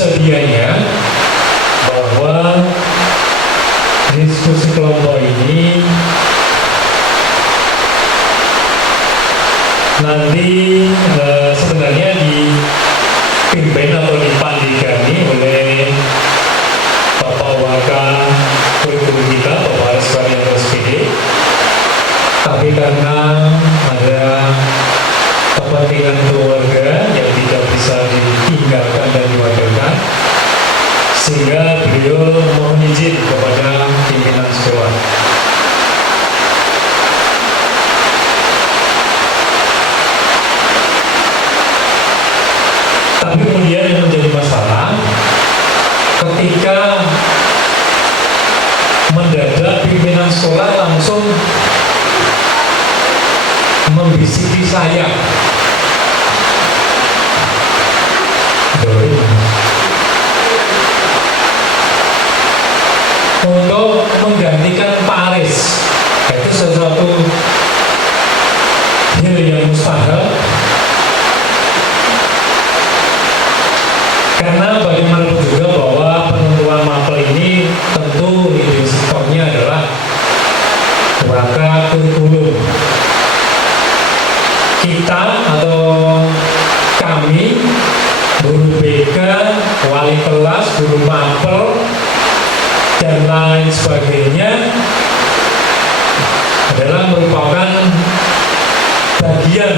sedianya bahwa diskusi kelompok ini nanti sebenarnya dipimpin atau dipandigani oleh Bapak Waka kurikulum kita, Bapak Aris Waryanto SPD. Tapi karena ada kepentingan keluarga yang tidak bisa ditinggalkan dan diwakilkan, sehingga beliau mohon izin kepada pimpinan sekolah. Tapi kemudian yang menjadi masalah ketika mendadak pimpinan sekolah langsung membisiki saya, untuk menggantikan Pak Aris. Itu sesuatu hal yang mustahil, karena bagaimanapun juga bahwa penentuan mapel ini tentu inisiatornya adalah Waka kurikulum. Kita atau kami, guru BK, wali kelas, guru mapel, dan lain sebagainya adalah merupakan bagian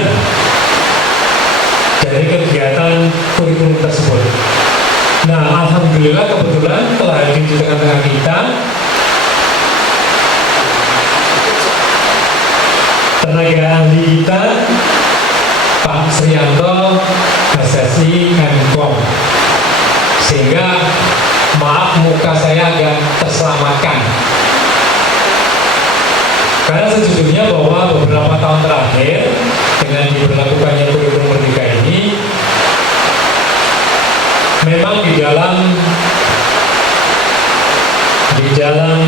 dari kegiatan kurikulum tersebut. Nah, alhamdulillah kebetulan telah hadir di tengah-tengah kita tenaga ahli kita, Pak Srianto, SSI MKOM, sehingga maaf muka saya agak terselamatkan, karena sejujurnya bahwa beberapa tahun terakhir dengan diberlakukannya kurikulum merdeka ini, memang di dalam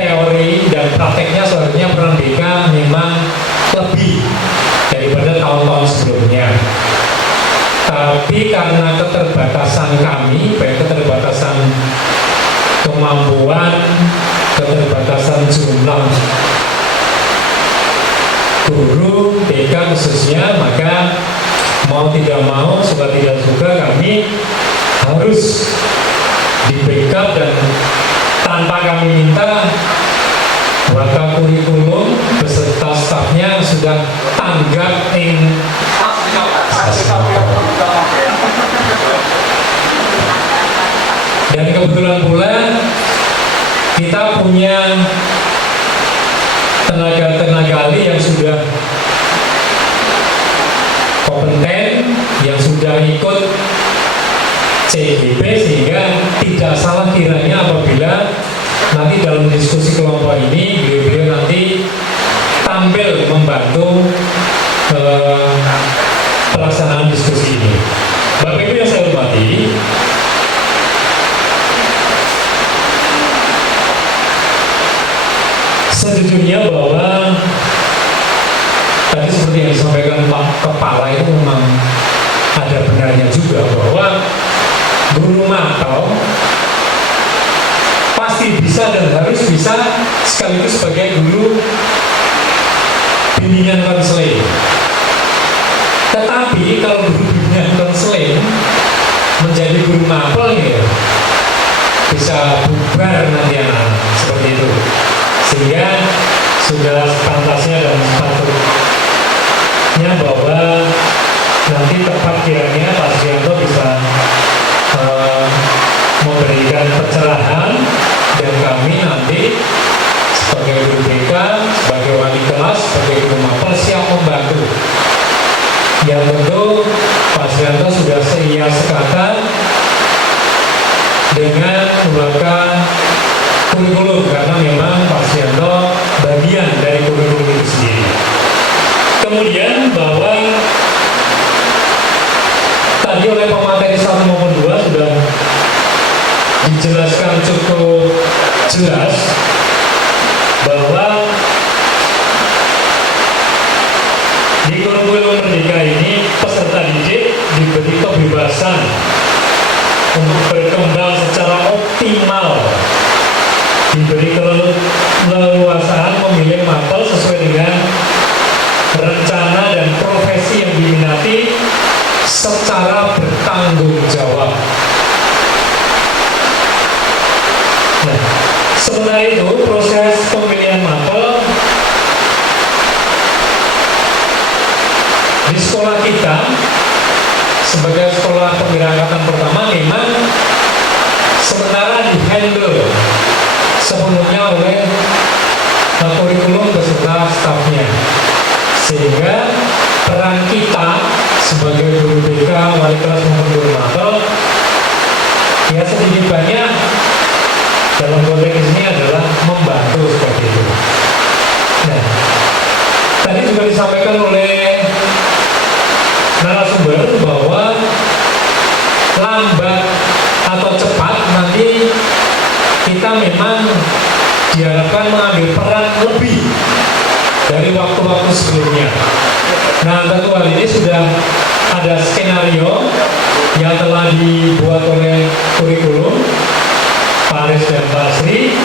teori dan prakteknya seharusnya peran BK memang lebih daripada tahun-tahun sebelumnya. Tapi karena keterbatasan kami, baik keterbatasan kemampuan, keterbatasan jumlah guru BK khususnya, maka mau tidak mau, suka tidak suka, kami harus di backup, dan tanpa kami minta, Waka kurikulum beserta stafnya sudah tanggap dan kebetulan pula kita punya tenaga ahli yang sudah kompeten, yang sudah ikut CGP, sehingga tidak salah kiranya apabila nanti dalam diskusi kelompok ini beliau nanti tampil membantu pelaksanaan diskusi ini. Bapak Ibu yang saya hormati, sejujurnya bahwa tadi seperti yang disampaikan Pak Kepala itu memang ada benarnya juga, bahwa guru mapel pasti bisa dan harus bisa sekaligus sebagai guru bimbingan konseling. Tetapi kalau guru bimbingan konseling menjadi guru mapel, ya bisa bubar nanti anak seperti itu, sehingga sudah pantasnya dan sepatutnya bahwa nanti tepat kiranya Pak Srianto bisa memberikan pencerahan, dan kami nanti sebagai guru BK, sebagai wali kelas, sebagai guru mapel siap membantu. Yang tentu Pak Srianto sudah seia sekata dengan Waka kurikulum, karena memang Pak Srianto bagian dari kurikulum itu sendiri. Kemudian bahwa tadi oleh pemateri 1 maupun 2 sudah dijelaskan cukup jelas bahwa di kurikulum merdeka ini peserta didik diberi kebebasan secara bertanggung jawab. Nah, sementara itu proses pemilihan mapel di sekolah kita sebagai sekolah perwira angkatan pertama memang sementara dihandle sepenuhnya oleh kurikulum beserta stafnya, sehingga peran kita sebagai guru BK, wali kelas maupun guru mapel ya sedikit banyak dalam konteks ini adalah membantu seperti itu. Nah, tadi juga disampaikan oleh narasumber bahwa lambat atau cepat nanti kita memang diharapkan mengambil peran lebih dari waktu-waktu sebelumnya. Nah, tentu hal ini sudah ada skenario yang telah dibuat oleh kurikulum Pak Aris dan Pak Sri,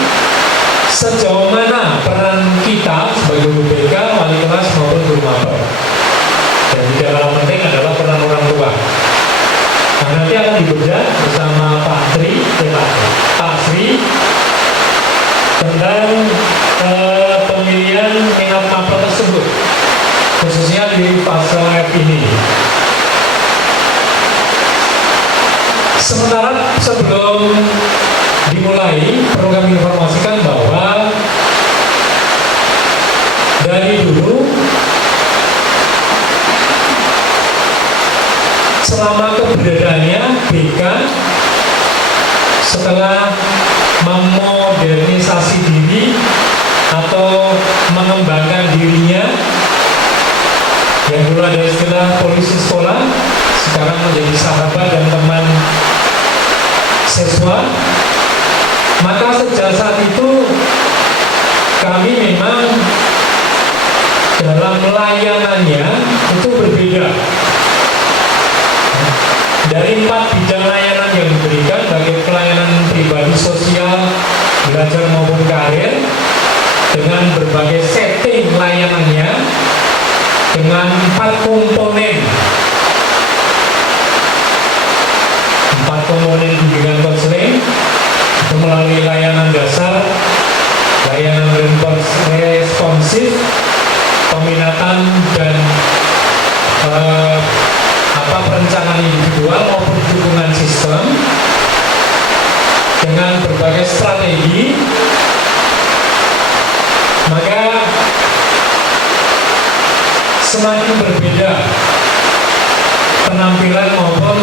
sejauh mana peran kita sebagai guru BK, wali kelas maupun guru mapel. Dan tidak kalah penting adalah peran orang tua. Nah, nanti akan dibedah bersama Pak Sri tentang pemilihan minat mapel tersebut, khususnya di fase F ini. Sementara sebelum dimulai, perlu kami informasikan bahwa dari dulu selama keberadaannya BK setelah memodernisasi diri atau mengembangkan dirinya, yang dulu ada istilah polisi sekolah, sekarang menjadi sahabat dan teman siswa, maka sejak saat itu kami memang dalam layanannya itu berbeda. Dari 4 bidang layanan yang diberikan, baik pelayanan pribadi, sosial, belajar maupun karir, dengan berbagai setting layanannya, dengan 4 komponen. 4 komponen bimbingan konseling, itu melalui layanan dasar, layanan responsif, peminatan dan perencanaan individual maupun dukungan sistem, dengan berbagai strategi. Maka semakin berbeda penampilan maupun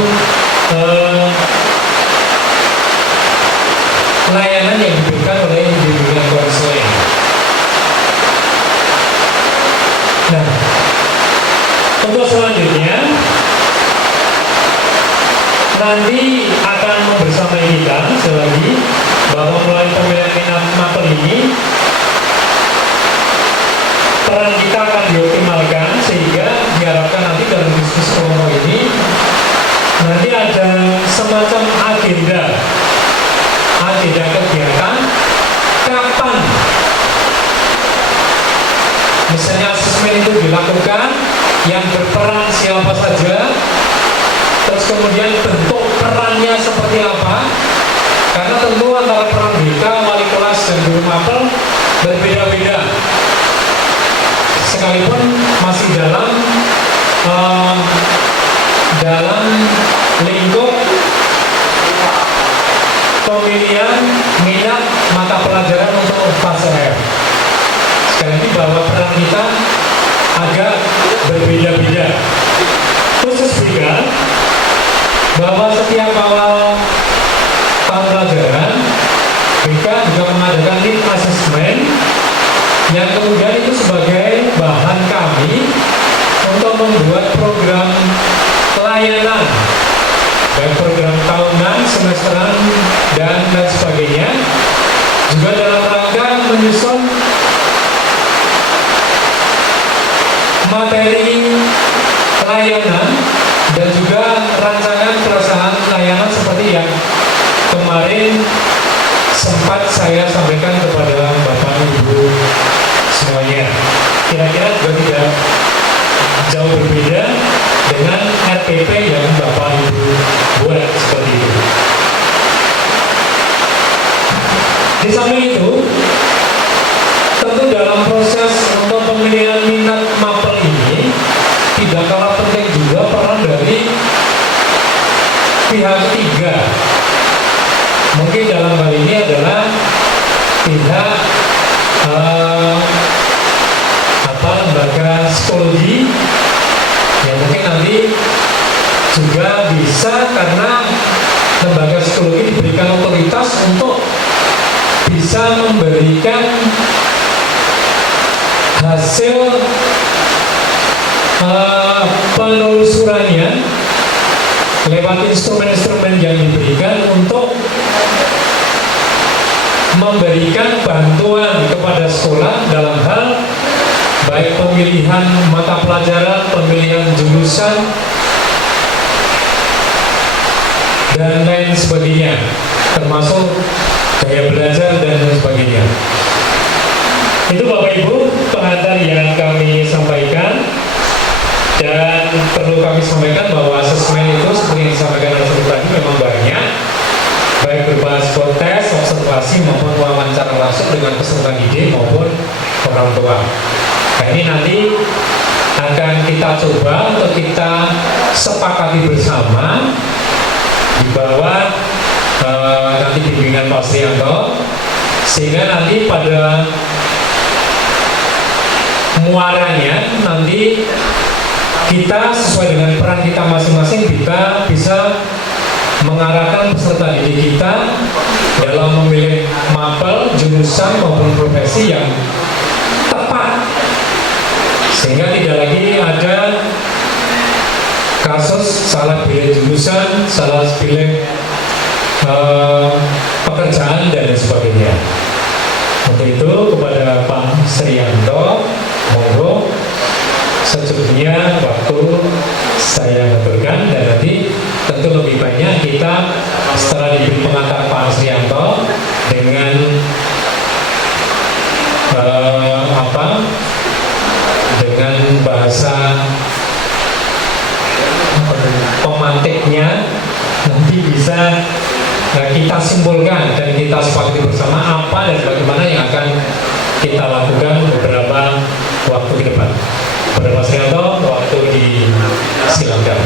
layanan yang diberikan oleh bimbingan konseling. Nah, untuk selanjutnya nanti akan membersamai kita selagi bahwa melalui pemilihan minat mapel ini peran kita akan dioptimalkan, sehingga diharapkan nanti dalam diskusi kelompok ini nanti ada semacam agenda kegiatan kapan misalnya asesmen itu dilakukan, yang berperan siapa saja, terus kemudian bentuk perannya seperti apa, karena tentu antara peran BK, wali kelas dan guru mapel berbeda-beda, sekalipun masih dalam lingkup pemilihan minat mata pelajaran untuk fase F. Sekali lagi bahwa peran kita agak berbeda-beda. Khusus juga bahwa setiap awal tahun pelajaran BK juga mengadakan lead assessment, yang kemudian itu sebagai bahan kami untuk membuat program pelayanan, baik program tahunan, semesteran, dan lain sebagainya, juga dalam rangka menyusun materi layanan dan juga rancangan pelaksanaan layanan seperti yang kemarin sempat saya sampaikan kepada Bapak Ibu semuanya. Kira-kira juga tidak jauh berbeda dengan RPP KTP yang Bapak Ibu buat seperti itu. Di samping itu, tentu dalam proses untuk pemilihan minat mapel ini tidak kalah penting juga peran dari pihak ketiga. Mungkin dalam hal ini adalah pihak lembaga psikologi yang mungkin nanti juga bisa, karena lembaga psikologi diberikan otoritas untuk bisa memberikan hasil penelusurannya lewat instrumen-instrumen yang diberikan untuk memberikan bantuan kepada sekolah dalam hal baik pemilihan mata pelajaran, pemilihan jurusan, dan lain sebagainya, termasuk gaya belajar dan lain sebagainya. Itu Bapak Ibu pengantar yang kami sampaikan, dan perlu kami sampaikan bahwa asesmen itu seperti yang disampaikan oleh tadi memang banyak, baik berupa spot test, observasi maupun wawancara langsung dengan peserta didik maupun orang tua. Nah, ini nanti akan kita coba untuk kita sepakati bersama di bawah nanti bimbingan Pak Srianto, sehingga nanti pada muaranya nanti kita sesuai dengan peran kita masing-masing kita bisa mengarahkan peserta didik kita dalam memilih mapel, jurusan maupun profesi yang tepat, sehingga tidak lagi ada kasus salah pilih jurusan, salah pilih pekerjaan dan lain sebagainya. Untuk itu kepada Pak Srianto, monggo secukupnya waktu saya aturkan, dan nanti tentu lebih banyak kita setelah diberi pengantar Pak Srianto dengan dengan bahasa pemantiknya, nanti bisa kita simpulkan dan kita sepakati bersama apa dan bagaimana yang akan kita lakukan beberapa waktu ke depan. Pada Mas Rianto, waktu disilakan.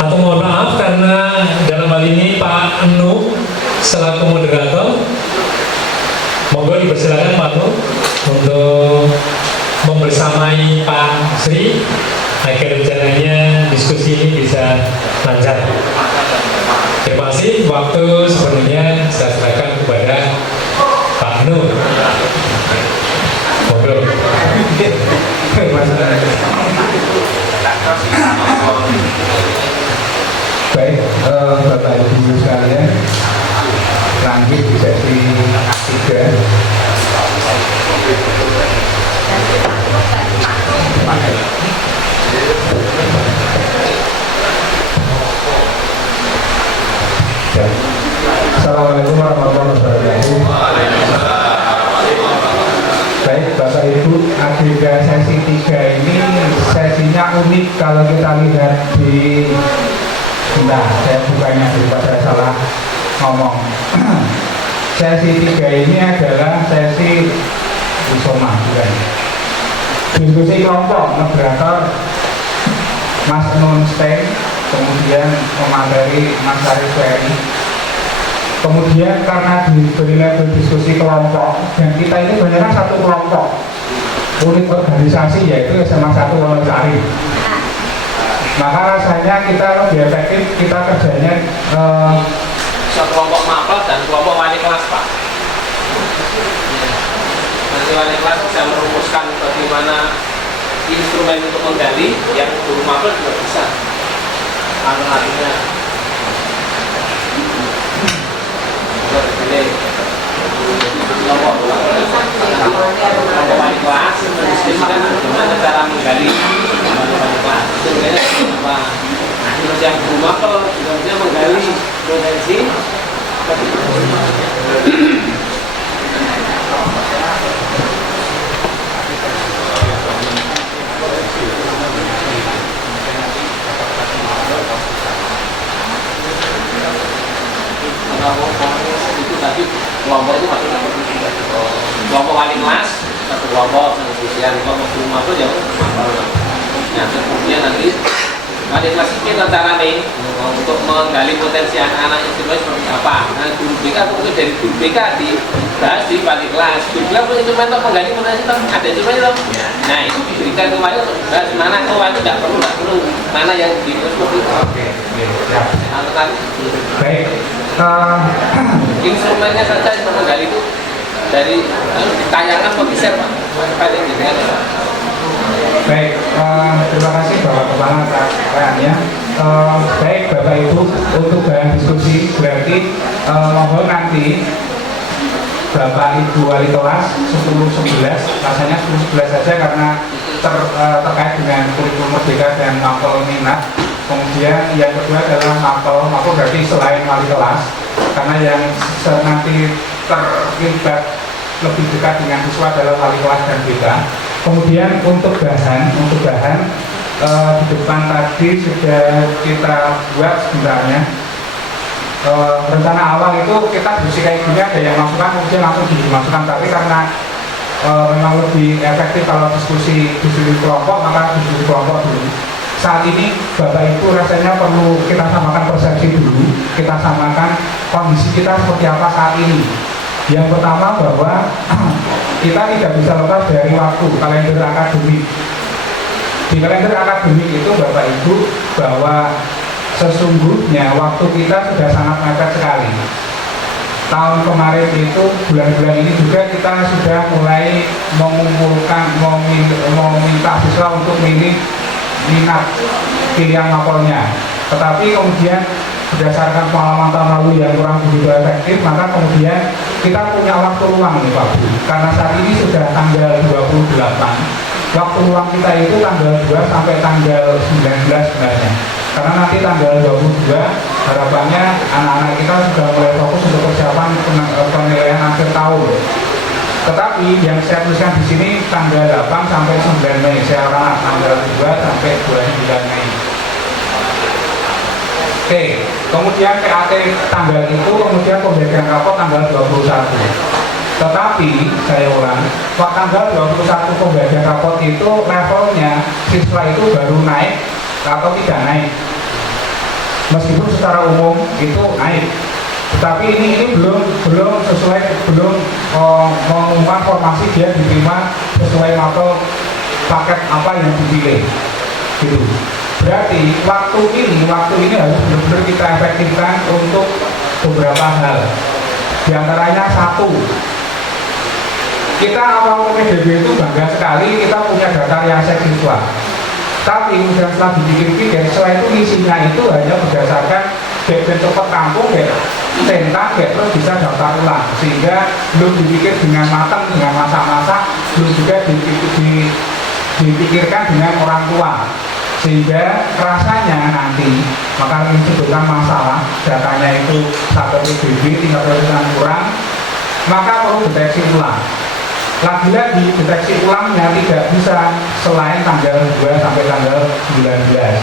Atau mohon maaf karena dalam hal ini Pak Enu selaku moderator, monggo dipersilakan Pak Enu untuk membersamai Pak Sri agar rencananya diskusi ini bisa lancar. Terima kasih. Waktu sepenuhnya saya serahkan kepada Pak Nur. Monggo. Baik, Bapak Ibu sekalian, lanjut di sesi 3. Assalamualaikum warahmatullahi wabarakatuh. Baik Bapak Ibu, agenda sesi 3 ini sesinya unik kalau kita lihat di saya bukanya dulu saya salah ngomong. Sesi 3 ini adalah sesi Usoma, bukan? Diskusi kelompok moderator Mas Nun Steng, kemudian pemateri Mas Arif Ferry. Kemudian karena diberi label diskusi kelompok, dan kita ini beneran satu kelompok unit organisasi, yaitu SMA 1 Wonosari. Maka rasanya kita lebih efektif, kita kerjanya kelompok mapel dan kelompok wali kelas, Pak. Nanti wali kelas bisa merumuskan bagaimana instrumen untuk menggali, yang guru mapel juga bisa alternatifnya. Kelompok wali kelas mendiskusikan bagaimana cara menggali wali kelas. Sebenarnya apa? Terus yang guru mapel juga menggali potensi. kelompok itu maksudnya kelompok wali kelas, satu kelompok kemudian kelompok guru mapel yang mapel. Nah kemudian nanti wali kelas ini antara nih untuk menggali potensi anak-anak istimewa seperti apa. Nah guru BK kemudian dari guru BK dibahas di wali kelas. Guru BK punya instrumen untuk menggali potensi itu ada instrumen itu. Nah itu diberikan ke wali untuk dibahas mana itu wali tidak perlu mana yang seperti itu. Oke, ya. Baik. Instrumennya saja untuk menggali itu dari tayangan atau bisa Pak? Paling gitu ya. Baik, terima kasih Bapak Kepala atas pertanyaannya. Baik Bapak Ibu, untuk bahan diskusi berarti mohon nanti Bapak Ibu Wali kelas 10-11, rasanya 10-11 saja karena terkait dengan kurikulum merdeka dan mapel minat. Kemudian yang kedua adalah mapel berarti selain wali kelas, karena yang nanti terlibat lebih dekat dengan siswa adalah wali kelas dan BK. Kemudian untuk bahan di depan tadi sudah kita buat sebenarnya. Rencana awal itu kita diskusi kayak gini, ada yang masukan kemudian langsung dimasukkan, tapi karena memang lebih efektif kalau diskusi kelompok, maka diskusi kelompok dulu. Saat ini Bapak Ibu rasanya perlu kita samakan persepsi dulu, kita samakan kondisi kita seperti apa saat ini. Yang pertama bahwa kita tidak bisa lepas dari waktu kalender akademik. Di kalender akademik itu Bapak Ibu bahwa sesungguhnya waktu kita sudah sangat mepet sekali. Tahun kemarin itu bulan-bulan ini juga kita sudah mulai mengumpulkan, meminta siswa untuk minat pilihan mapelnya. Tetapi kemudian berdasarkan pengalaman tahun lalu yang kurang begitu efektif, maka kemudian kita punya waktu luang nih Pak Bu. Karena saat ini sudah tanggal 28, waktu luang kita itu tanggal 2 sampai tanggal 19 sebenarnya. Karena nanti tanggal 22 harapannya anak-anak kita sudah mulai fokus untuk persiapan penilaian akhir tahun. Tetapi yang saya tuliskan di sini tanggal 8 sampai 9 Mei, saya ralat tanggal 2 sampai 29 Mei. Oke, kemudian PAT tanggal itu, kemudian pembagian rapor tanggal 21. Tetapi, saya ulang, tanggal 21 pembagian rapor itu levelnya siswa itu baru naik atau tidak naik. Meskipun secara umum itu naik. Tetapi ini belum sesuai, belum mengumumkan formasi dia diterima sesuai mapel paket apa yang dipilih, gitu. Berarti waktu ini harus benar-benar kita efektifkan untuk beberapa hal. Di antaranya satu, kita awal PDB itu bangga sekali kita punya data riaset siswa. Tapi kemudian setelah dipikir-pikir, setelah itu isinya itu hanya berdasarkan dan cepat kampung tentang terus bisa daftar ulang, sehingga belum dipikir dengan matang, dengan masa-masa, belum juga dipikirkan dengan orang tua, sehingga rasanya nanti maka disebutkan masalah datanya itu satu PBB tingkat kesulitan kurang, maka perlu deteksi ulang. Lagi-lagi deteksi ulangnya tidak bisa selain tanggal 2 sampai tanggal 19.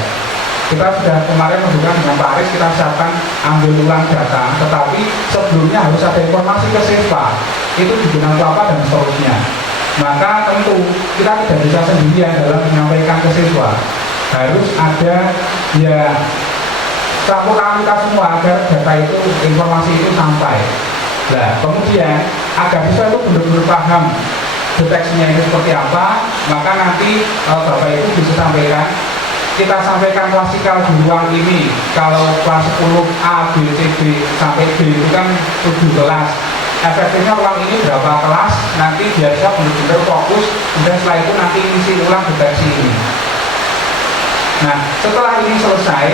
Kita sudah kemarin menunjukkan dengan Pak Aris, kita siapkan ambil ulang data, tetapi sebelumnya harus ada informasi ke siswa itu digunakan apa dan seterusnya. Maka tentu kita tidak bisa sendirian dalam menyampaikan ke siswa, harus ada ya campur tangan kita semua agar data itu, informasi itu sampai. Nah kemudian agar siswa itu benar-benar paham deteksinya itu seperti apa, maka nanti Bapak Ibu bisa sampaikan. Kita sampaikan klasikal di ruang ini. Kalau kelas 10 A, B, C, D sampai D itu kan 7 kelas. Efektifnya ruang ini berapa kelas, nanti biasa benar-benar fokus, dan setelah itu nanti isi ulang deteksi ini. Nah, setelah ini selesai,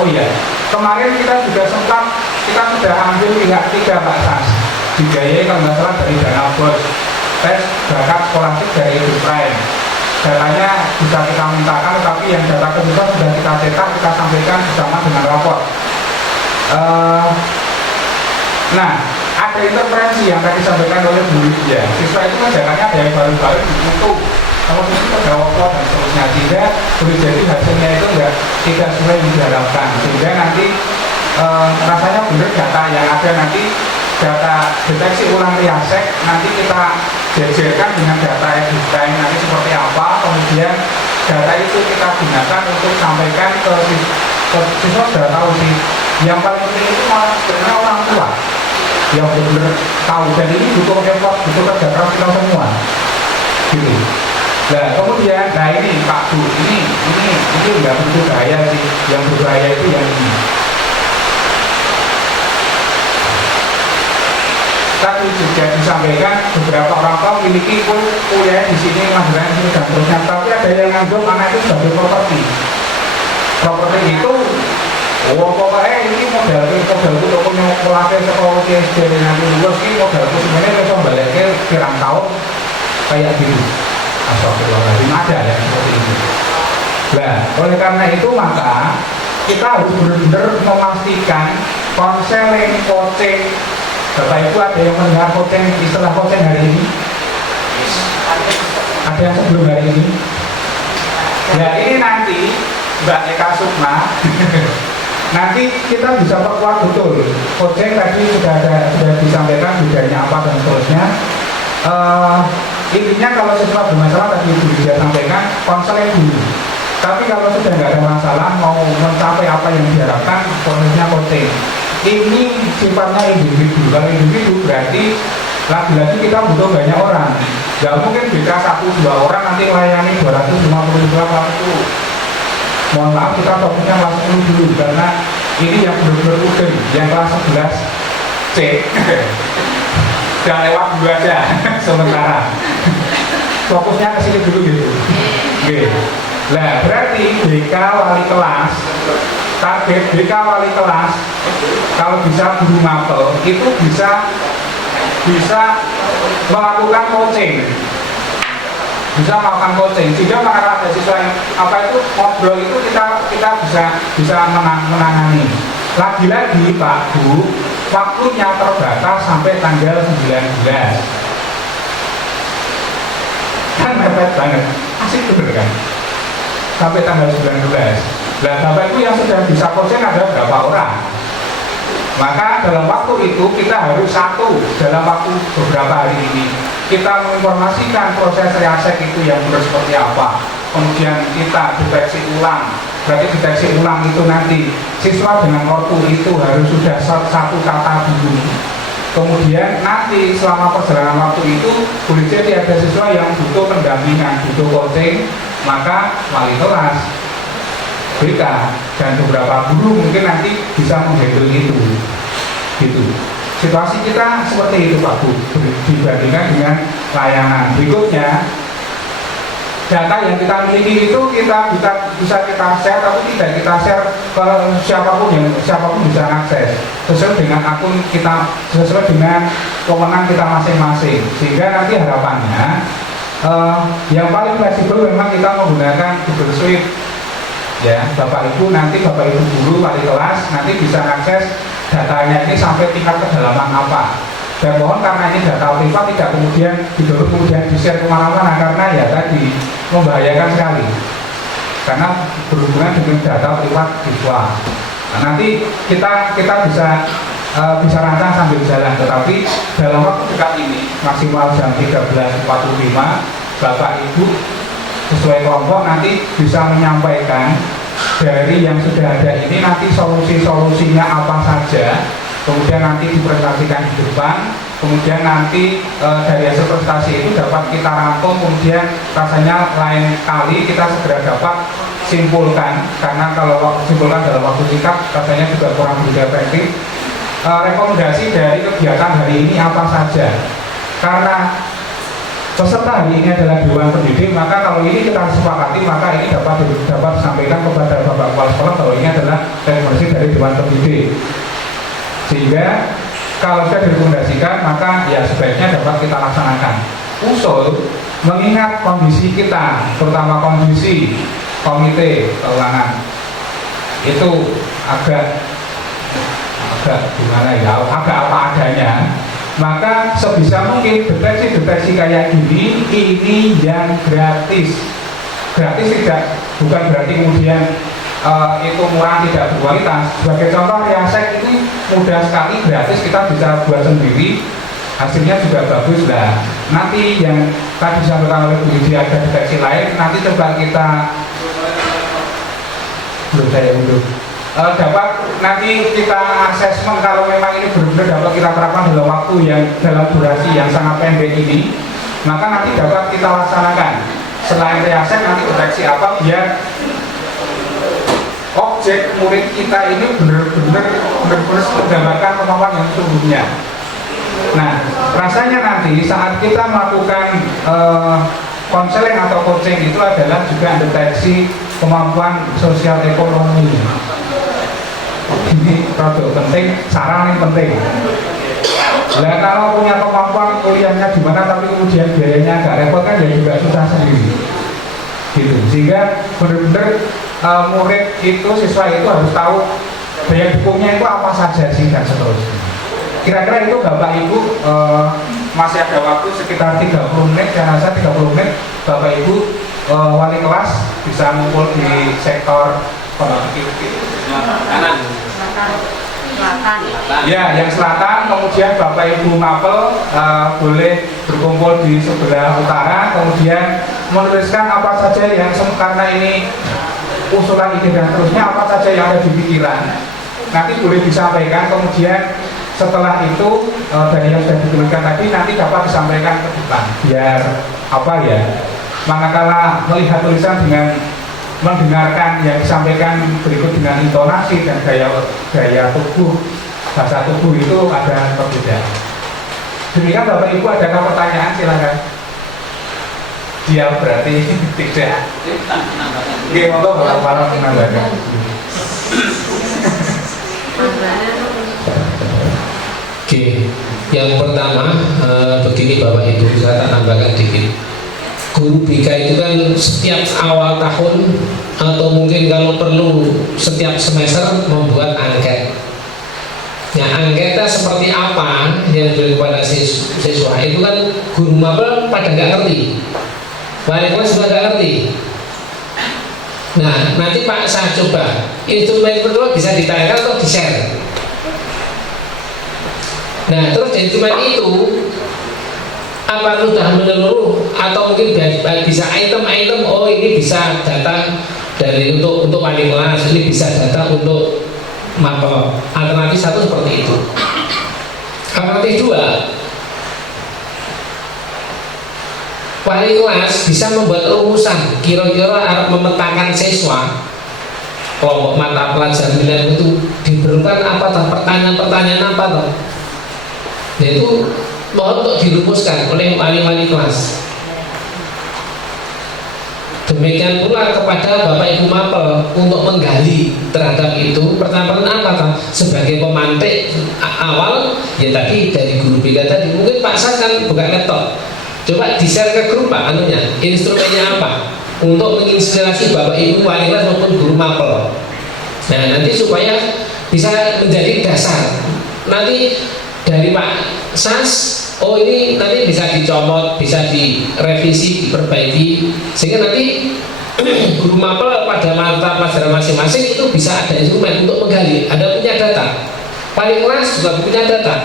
oh iya, kemarin kita juga sempat, kita sudah ambil pihak 3 Pak Sas. Dibiayai kalau nggak salah dari dana bos, tes bakat skolastik dari Eduprime. Datanya bisa kita mintakan, tapi yang data kedua sudah kita cetak, kita sampaikan bersama dengan rapor. Nah, ada intervensi yang tadi disampaikan oleh Bu Lydia. Siswa itu menjalannya ada yang baru-baru dibutuh, kalau itu terjawab dan seterusnya, sehingga boleh jadi hasilnya itu tidak sesuai yang diharapkan, sehingga nanti rasanya benar data yang ada nanti data deteksi ulang riasek nanti kita jejerkan dengan data FISDA nanti seperti apa, kemudian data itu kita gunakan untuk sampaikan ke siswa. Sudah tahu sih, yang paling penting itu malah sebenarnya orang tua yang benar-benar tahu, dan ini butuh effort, butuh kerja keras kita semua gitu. Nah kemudian, nah ini Pak Bu, ini nggak berbahaya sih, yang berbahaya itu yang ini. Tadi juga disampaikan beberapa orang tua memiliki kuliah di sini, madrasah ini dan terusnya, tapi ada yang nganggap anak itu sebagai properti. Properti itu, pokoknya ini modelku untuk punya kuliah sekolah SD nanti lulus ini modelku sebenarnya bisa balik ke pirang tahun kayak gitu. Astagfirullahaladzim, ada ya seperti itu. Nah, oleh karena itu maka kita harus benar-benar memastikan konseling, coaching. Bapak Ibu ada yang mendengar coaching, istilah coaching hari ini? Ada yang sebelum hari ini? Ya ini nanti Mbak Eka Sukma nanti kita bisa perkuat betul. Coaching tadi sudah disampaikan bedanya apa dan seterusnya. Intinya kalau siswa bermasalah tadi sudah sampaikan konseling dulu. Tapi kalau sudah nggak ada masalah, mau mencapai apa yang diharapkan, prosesnya coaching. Ini sifatnya individu. Kalau individu berarti lagi-lagi kita butuh banyak orang. Gak mungkin bisa 1-2 orang nanti melayani 250 waktu. Mohon maaf, kita fokusnya kelas 10 dulu karena ini yang benar-benar urgen, yang kelas 11 C. Jangan lewat dulu aja sementara. Fokusnya ke sini dulu gitu. Oke. Nah, berarti BK wali kelas, target BK wali kelas kalau bisa guru mapel itu bisa melakukan coaching, sehingga maka ada siswa yang apa itu ngobrol itu kita bisa menangani. Lagi-lagi Pak Bu, waktunya terbatas sampai tanggal 19. Kan mepet banget, asik bener kan? Sampai tanggal 19. Nah, Bapak Ibu yang sudah bisa coaching ada berapa orang? Maka dalam waktu itu kita harus dalam waktu beberapa hari ini kita menginformasikan proses riasek itu yang benar seperti apa. Kemudian kita deteksi ulang. Berarti deteksi ulang itu nanti siswa dengan ortu itu harus sudah satu kata dulu. Kemudian nanti selama perjalanan waktu itu boleh jadi ada siswa yang butuh pendampingan, butuh coaching, maka wali kelas BK dan beberapa guru mungkin nanti bisa menghandle itu gitu. Situasi kita seperti itu Pak Bu, dibandingkan dengan layanan. Berikutnya, data yang kita miliki itu kita bisa kita share, tapi tidak kita share ke siapapun bisa akses sesuai dengan akun kita, sesuai dengan kewenangan kita masing-masing. Sehingga nanti harapannya yang paling fleksibel memang kita menggunakan Google Suite. Ya, Bapak Ibu guru wali kelas nanti bisa akses datanya ini sampai tingkat kedalaman apa. Dan mohon karena ini data privat tidak kemudian di-share kemana-mana karena ya tadi membahayakan sekali. Karena berhubungan dengan data privat siswa. Nah, nanti kita bisa rancang sambil jalan, tetapi dalam waktu dekat ini maksimal jam 13.45 Bapak Ibu sesuai kelompok nanti bisa menyampaikan dari yang sudah ada ini nanti solusi-solusinya apa saja, kemudian nanti dipresentasikan di depan, kemudian nanti dari hasil presentasi itu dapat kita rangkum, kemudian rasanya lain kali kita segera dapat simpulkan, karena kalau simpulkan dalam waktu singkat rasanya juga kurang begitu efektif. Rekomendasi dari kegiatan hari ini apa saja, karena peserta hari ini adalah Dewan Pendidik, maka kalau ini kita sepakati maka ini dapat disampaikan kepada Bapak Kepala Sekolah bahwa ini adalah rekomendasi dari Dewan Pendidik. Sehingga kalau sudah direkomendasikan maka ya sebaiknya dapat kita laksanakan. Usul mengingat kondisi kita, terutama kondisi komite keuangan itu agak gimana ya, agak apa adanya. Maka sebisa mungkin deteksi kayak ini yang gratis. Gratis bukan berarti kemudian itu murah tidak berkualitas. Sebagai contoh, Riasek ini mudah sekali, gratis, kita bisa buat sendiri, hasilnya juga bagus lah. Nanti yang tadi disampaikan oleh Bu Yudi ada deteksi lain, nanti coba kita dapat nanti kita asesmen kalau memang ini benar-benar dapat kita terapkan dalam waktu yang dalam durasi yang sangat pendek ini, maka nanti dapat kita laksanakan. Selain Riasek, nanti deteksi apa biar objek murid kita ini benar-benar menggambarkan kemampuan yang sesungguhnya. Nah, rasanya nanti saat kita melakukan konseling atau coaching itu adalah juga deteksi kemampuan sosial ekonomi. Ini produk penting, saran yang penting. Nah, kalau punya kemampuan kuliahnya di mana tapi kemudian biayanya agak repot kan ya juga susah sendiri. Gitu. Sehingga benar-benar murid itu, siswa itu harus tahu daya dukungnya itu apa saja sih dan seterusnya. Kira-kira itu Bapak Ibu masih ada waktu sekitar 30 menit, saya rasa 30 menit Bapak Ibu wali kelas bisa ngumpul di sektor kanan. Ya, yang selatan, kemudian Bapak Ibu mapel boleh berkumpul di sebelah utara, kemudian menuliskan apa saja yang karena ini usulan ide dan terusnya apa saja yang ada di pikiran. Nanti boleh disampaikan, kemudian setelah itu dari yang sudah dituliskan tadi nanti dapat disampaikan ke depan. Biar apa ya? Manakala melihat tulisan dengan mendengarkan yang disampaikan berikut dengan intonasi dan gaya tubuh, bahasa tubuh itu ada perbedaan. Demikian Bapak Ibu, adakah pertanyaan? Silakan. Dia berarti tidak. Oke, monggo Bapak menambahkan. Oke, yang pertama begini Bapak Ibu, saya tambahkan dikit. Guru BK itu kan setiap awal tahun atau mungkin kalau perlu setiap semester membuat angket. Nah, angketnya seperti apa yang diberi kepada siswa itu kan guru mapel pada nggak ngerti, wali kelas juga nggak ngerti. Nah, nanti Pak saya coba instrumen kedua bisa ditayangkan atau di-share. Nah, terus instrumen itu apa sudah menyeluruh atau mungkin bisa item-item, oh ini bisa data dari untuk wali kelas, ini bisa data untuk mapel. Alternatif satu seperti itu. Alternatif dua, wali kelas bisa membuat rumusan kira-kira memetakan siswa kelompok mata pelajaran pilihan itu diperlukan apa toh, pertanyaan-pertanyaan apa toh, yaitu mohon untuk dirumuskan oleh wali-wali kelas. Demikian pula kepada Bapak Ibu mapel untuk menggali terhadap itu. Pertama apa toh? Sebagai pemantik awal ya tadi dari guru BK tadi, mungkin Pak Sas kan buka laptop, coba di-share ke grup Pak anunya, instrumennya apa untuk menginspirasi Bapak Ibu wali kelas maupun guru mapel. Nah, nanti supaya bisa menjadi dasar. Nanti dari Pak Sas, oh ini nanti bisa dicomot, bisa direvisi, diperbaiki, sehingga nanti guru mapel pada mata pelajaran masing-masing itu bisa ada instrumen untuk menggali, ada punya data. Wali kelas juga punya data.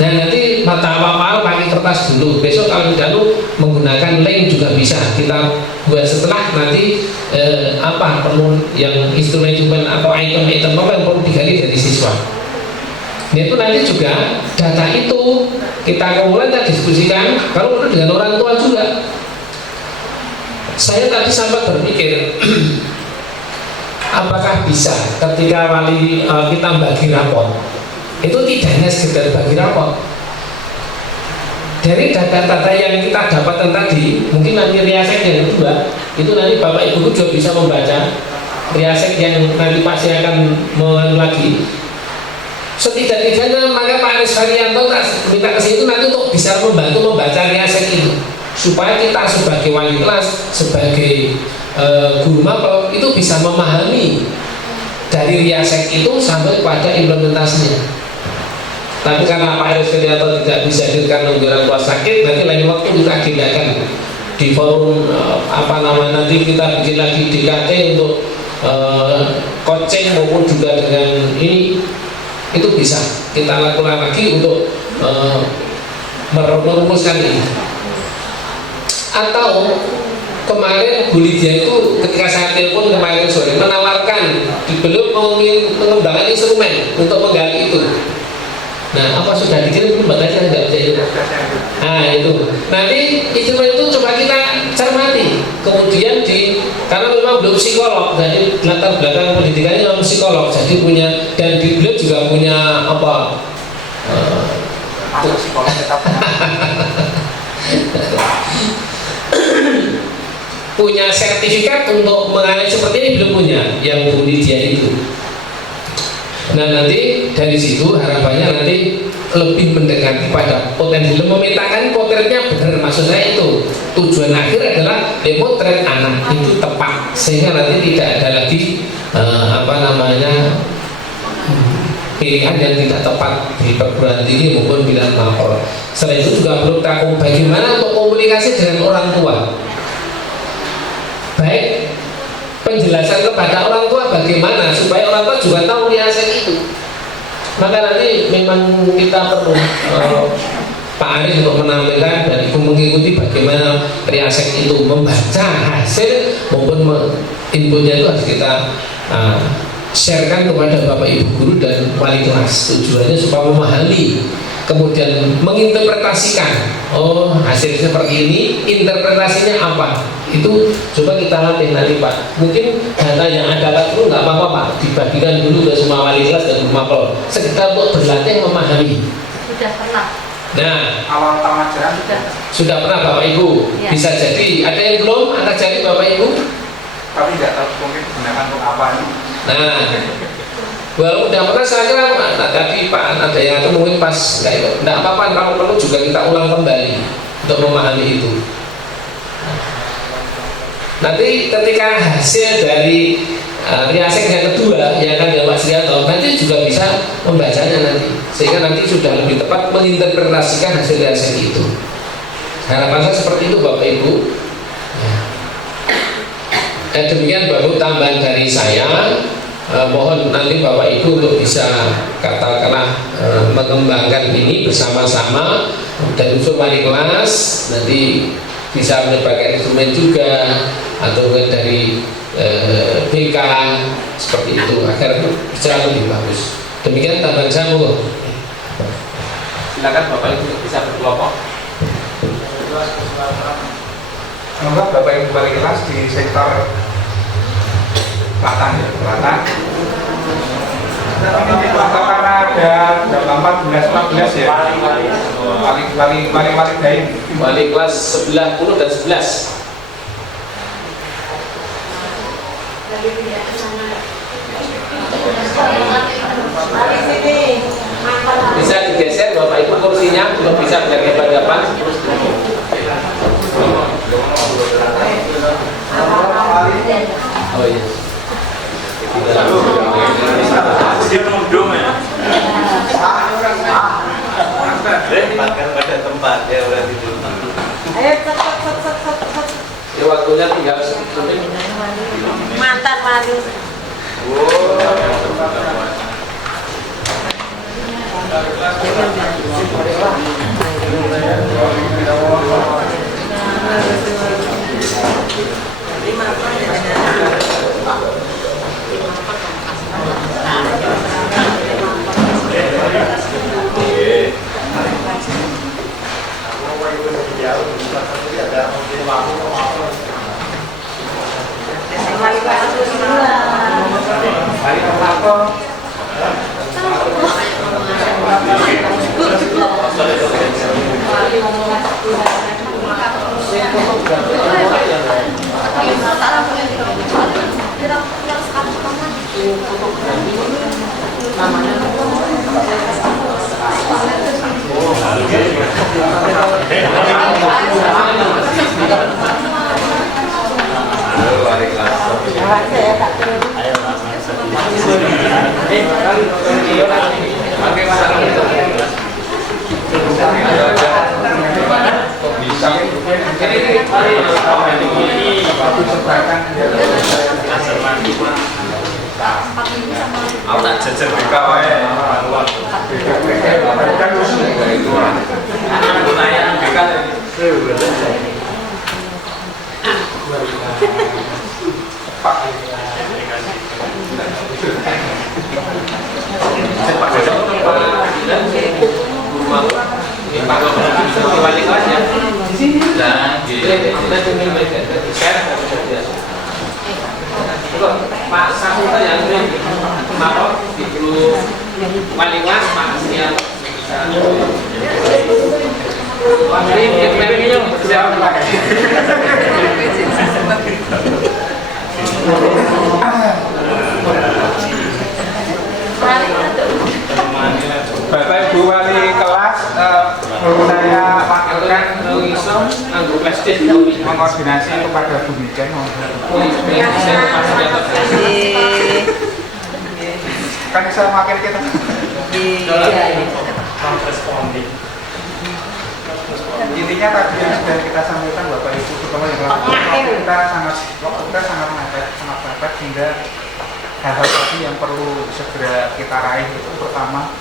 Dan nanti mata awal pakai kertas dulu. Besok kalau tidak menggunakan link juga bisa. Kita buat setelah nanti apa perlu yang instrumen atau item-item apa yang perlu digali dari siswa. Itu nanti juga data itu kita kumpulkan, kita diskusikan. Kalau perlu dengan orang tua juga. Saya tadi sempat berpikir, apakah bisa ketika wali kita bagi rapor, itu tidak hanya sekedar bagi rapor. Dari data-data yang kita dapatkan tadi, mungkin nanti riasek yang kedua, itu nanti Bapak Ibu juga bisa membaca riasek yang nanti pasti akan mengulang lagi. Setidak-tidaknya maka Pak Aris Haryanto minta ke situ nanti untuk bisa membantu membaca riasek itu, supaya kita sebagai wali kelas, sebagai guru mapel itu bisa memahami dari riasek itu sampai pada implementasinya. Tapi karena Pak Aris Haryanto tidak bisa hadirkan orang tua sakit, nanti lain waktu kita agendakan di forum nanti kita bikin lagi DKT untuk coaching maupun juga dengan ini, itu bisa kita lakukan lagi untuk merumuskan ini. Atau kemarin Bu Lydia itu ketika saya telepon kemarin sore menawarkan belum mengembangkan instrumen untuk menggali itu. Nah, apa sudah dikirim belum? Batanya nggak bisa itu. Nah itu, nanti instrumen itu coba kita cermati. Kemudian karena memang belum psikolog, jadi latar belakang pendidikannya memang psikolog, jadi punya, dan di beliau juga punya apa? Psikolog tetap punya sertifikat untuk menganalisis seperti ini belum punya, yang Bu Lydia itu. Nah nanti dari situ harapannya nanti lebih mendekati pada potensi, memetakan potretnya benar, maksud saya itu tujuan akhir adalah potret anak itu tepat, sehingga nanti tidak ada lagi pilihan yang tidak tepat di perguruan tinggi maupun pilihan lapor. Selain itu juga perlu tahu bagaimana untuk komunikasi dengan orang tua, baik penjelasan kepada orang tua bagaimana supaya orang tua juga tahu riasek itu. Maka nanti memang kita perlu Pak Arif untuk menampilkan dan mengikuti bagaimana riasek itu membaca hasil maupun inputnya itu harus kita sharekan kepada Bapak Ibu guru dan wali kelas. Tujuannya supaya memahami, kemudian menginterpretasikan, oh hasilnya seperti ini, interpretasinya apa, itu coba kita latih nanti Pak. Mungkin data yang ada Pak dulu nggak apa-apa Pak, dibagikan dulu ke semua wali kelas dan mapel, sekitar untuk berlatih memahami. Sudah pernah. Nah, awal pengajaran sudah pernah Bapak Ibu, Ya. bisa jadi ada yang belum angkat jari Bapak Ibu. tapi tidak tahu mungkin digunakan untuk apa ini. Nah, walaupun udah pernah saya kira tadi Pak ada yang itu mungkin pas nggak apa-apa, kalau perlu juga kita ulang kembali untuk memahami itu. Nanti ketika hasil dari riasek yang kedua yang akan Pak Srianto nanti juga bisa membacanya nanti, sehingga nanti sudah lebih tepat menginterpretasikan hasil riasek itu. Harapan saya seperti itu Bapak Ibu. Dan demikian baru tambahan dari saya. Mohon nanti Bapak Ibu untuk bisa katakanlah mengembangkan ini bersama-sama, dan unsur wali kelas nanti bisa menyebarkan instrumen juga, atau dari BK seperti itu agar bisa lebih bagus. Demikian tambahan saya. Silakan Bapak Ibu bisa berkelompok. Semoga Bapak Ibu wali kelas di sektor Selatan, atau karena ada berapa 14 ya wali daim. Wali kelas 10 dan 11. Bisa digeser Bapak Ibu kursinya untuk bisa berhadapan. Oh iya. pada tempat ya udah tidur. Ayo set. Ya waktunya tinggal Mantan wali. Ini Wali kelas ya. Nah, Pak Saputra yang maaf dulu wali kelas Pak Siap. Bapak Ibu wali kelas, saya wakilkan mengkoordinasi kepada Bu Mijen. Kan bisa wakil kita. Intinya tadi yang sudah kita sampaikan Bapak Ibu, terutama yang waktu kita sangat mepet sehingga hal-hal tadi yang perlu segera kita raih itu pertama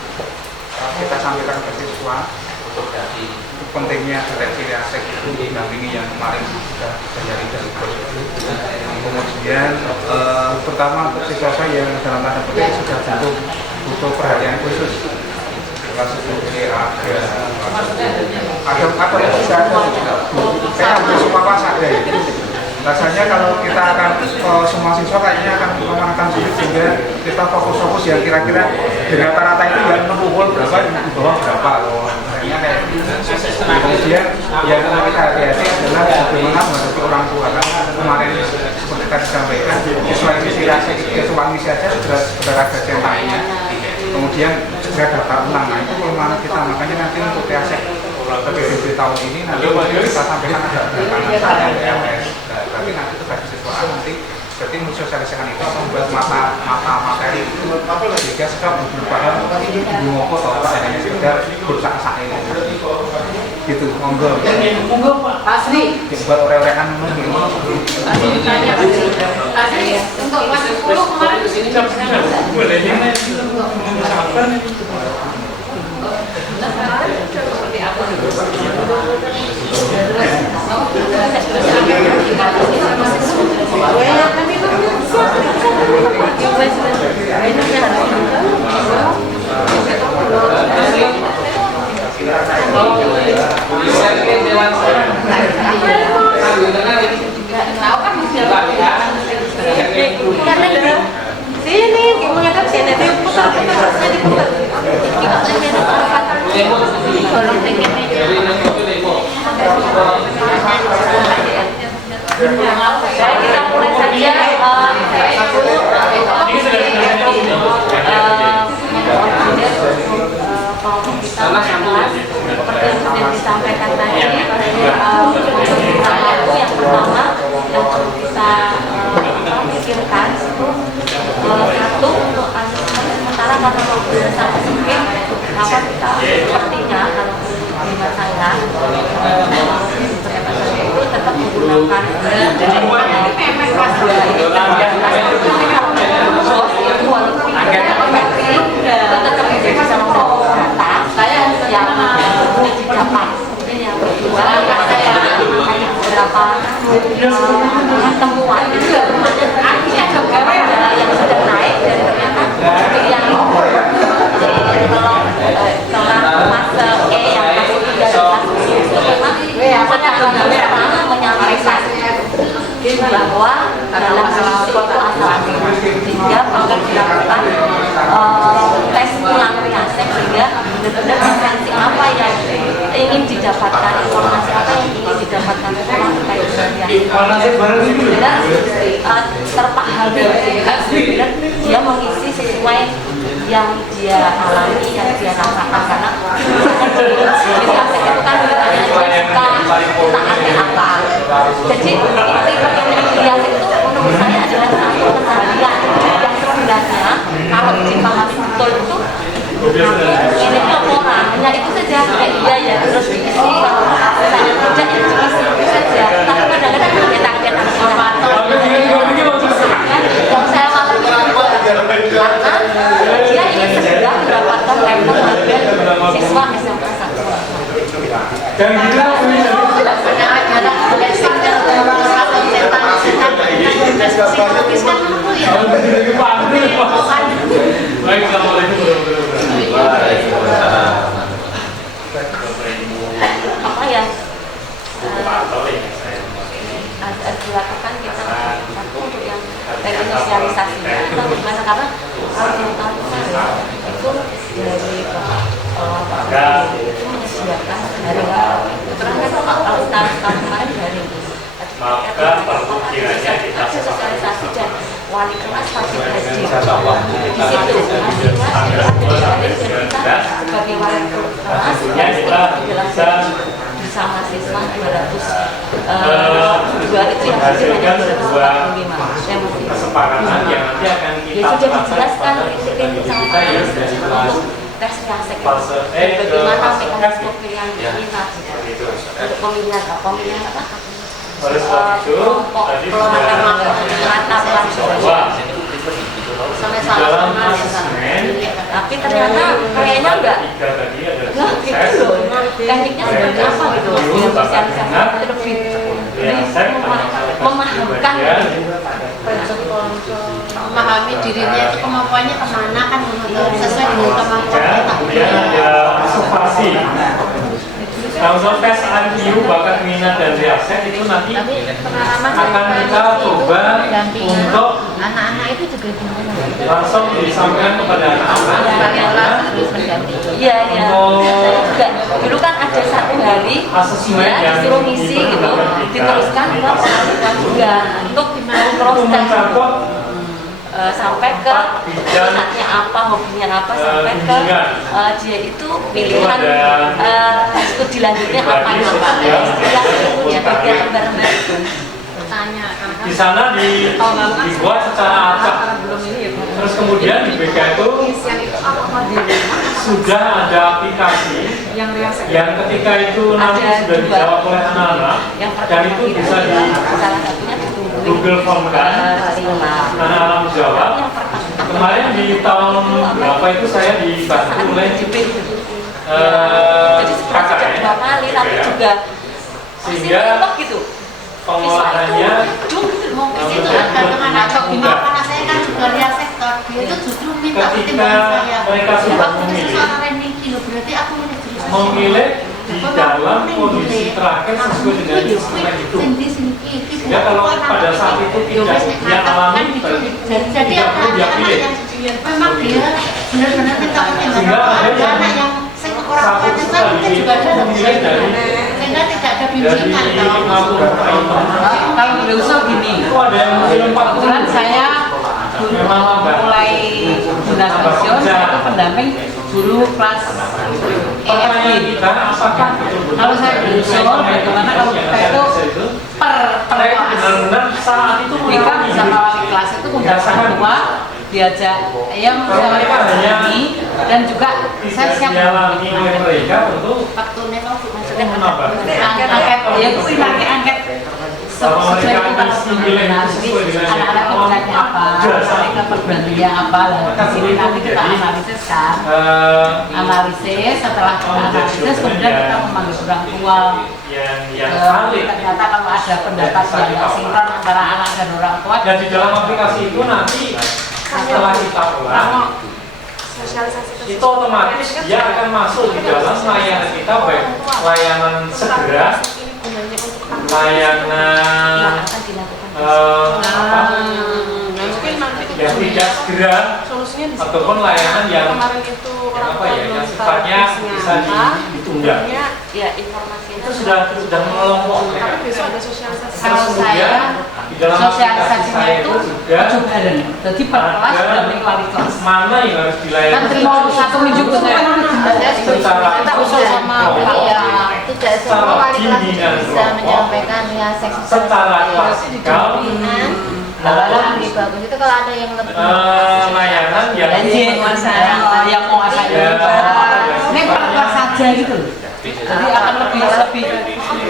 kita sampaikan ke siswa untuk pentingnya deteksi reaksi itu didampingi yang kemarin sudah terjadi dari bos itu. Kemudian pertama untuk siswa yang dalam tanda petik sudah butuh perhatian khusus. Kelas itu ada apa yang sudah ada saya hampir semua kelas ada ya. Rasanya kalau kita akan semua siswa kayaknya akan memenangkan sulit sehingga kita fokus yang kira-kira di rata-rata itu yang mengumpul berapa di bawah berapa kayaknya kayak kemudian yang perlu kita hati-hati adalah bagaimana menghadapi orang tua karena kemarin seperti tadi disampaikan siswa misi saja sudah ada centangnya kemudian segera daftar ulang. Nah itu bagaimana kita makanya nanti untuk TASEC PBB tahun ini nanti kita sampaikan ada belakangan LS. Tapi nanti tugas siswa nanti berarti mensosialisasikan itu membuat mata materi itu sehingga sudah berpaham ngomong atau hanya sekedar berusaha ini gitu monggo Pak Asri dibuat oleh-olehan Asri untuk kelas 10 kemarin di sini jam 9 boleh seperti apa sini gimana kan sini diputar-putar kita mulai saja seperti yang sudah disampaikan tadi yang pertama yang perlu kita pikirkan itu satu untuk asesmen sementara karena waktunya sangat sempit maka kita sepertinya kalau menurut saya itu tetap menggunakan tetap bisa membawa data yang didapat. Yang kedua, saya hanya beberapa temuan yang sudah naik dan ternyata yang setelah fase E yang masuk 3 itu memang menyampaikan bahwa dalam kasus itu asal sehingga perlu dilakukan tes ulang reaksi sehingga benar-benar esensi apa yang ingin didapatkan, informasi apa yang ingin didapatkan setelah terkait dengan benar terpahami sehingga benar dia mengisi sesuai yang dia alami, yang dia rasakan karena reaksi itu kan hanya suka anti apa. Jadi inti reaksi itu menurut saya adalah satu kesadaran yang sebenarnya kalau dipahami betul itu ini laporan hanya itu saja kayak iya ya terus diisi kalau saya tidak ya diisi itu saja tapi kadang-kadang kita yang saya maksud karena dia ingin dari sosialisasinya atau gimana, karena kalau yang tahu itu dari itu menyediakan hari terus kan kalau tahun kemarin hari maka kiranya kita ada sosialisasi dan wali kelas wajib hadir di situ sebagai wali kelas kita bersama siswa 200 itu yang hadir hanya 245 kesepakatan yang nanti akan kita ya sudah dijelaskan prinsipin sama untuk tes reaksi bagaimana mekanisme pilihan untuk pemilihan apa oleh sebab itu tadi sudah dalam asesmen tapi ternyata kayaknya enggak gitu loh tekniknya seperti apa gitu dengan sosialisasi lebih memahamkan memahami dirinya itu kemampuannya kemana kan sesuai dengan kemampuannya. kemudian ada observasi. Nah, untuk tes IQ, bakat minat dan reaksi itu nanti akan kita coba untuk Anak-anak itu juga gimana? langsung disampaikan kepada anak-anak. iya juga dulu kan ada satu hari ya disuruh ngisi gitu diteruskan ke orang juga untuk proses sampai ke minatnya apa, hobinya apa, sampai ke dia itu pilihan studi lanjutnya apa itu ya kegiatan bareng-bareng itu. Di sana dibuat secara acak. Terus kemudian di BK itu sudah ada aplikasi yang ketika itu nanti sudah dijawab oleh anak-anak dan itu bisa di salah satunya Google Form kan, anak-anak menjawab. Kemarin di tahun berapa itu saya dibantu oleh jadi sebenarnya sudah 2 kali tapi juga sehingga gitu pengolahannya Mau ke situ tergantung anak atau gimana, karena saya kan juga lihat sektor dia itu justru minta pertimbangan saya. mereka sudah Waktu itu memilih seorang ranking kilo berarti aku milih jurusan memilih di dalam kondisi terakhir sesuai dengan instrumen itu. Ya kalau pada saat itu tidak dia alami berarti jadi tidak perlu dia pilih. memang dia benar-benar minta pertimbangan. Sehingga Ada anak yang orang satu tuanya kan sekali kita juga ada memilih dari sehingga tidak ada dari bimbingan kalau 50 item Kalau beliau usul gini, itu ada yang memilih 40. kebetulan saya Memang lambat. mulai dinas pensiun, saya itu pendamping guru kelas Pertanyaan EFG. kita apakah betul-betul Kalau saya berusul, bagaimana kalau kita itu per kelas benar-benar saat itu jika bersama wali kelas itu undang kedua diajak yang bersama wali kelas ini dan juga saya siap dialami oleh mereka untuk waktunya kalau maksudnya menambah. angket ya itu nanti angket sesuai dengan nanti anak-anak bertanya apa, mereka perguruan tinggi apa, di sini nanti kita analisis kan, analisis setelah kita analisis kemudian kita memanggil orang tua. yang valid. Ternyata kalau ada pendapat yang nggak sinkron antara anak dan orang tua, Dan di dalam aplikasi itu nanti setelah kita ulang, itu otomatis dia akan masuk di dalam layanan kita, baik layanan segera, layanan apa, yang tidak segera, ataupun layanan yang apa ya, yang sifatnya bisa ditunda. ya informasinya Itu sudah mengelompok mereka. kalau saya Di dalam aplikasi sosialisasinya saya itu itu juga cobaran. Jadi per kelas sudah wali kelas. mana yang harus Kan dilayani terima satu minggu ke saya. kita usul sama ya tidak semua wali kelas bisa menyampaikan ya seksi secara klasikal kalau lebih bagus itu kalau ada yang lebih layanan yang yang mau asal ini per kelas saja gitu. Jadi akan lebih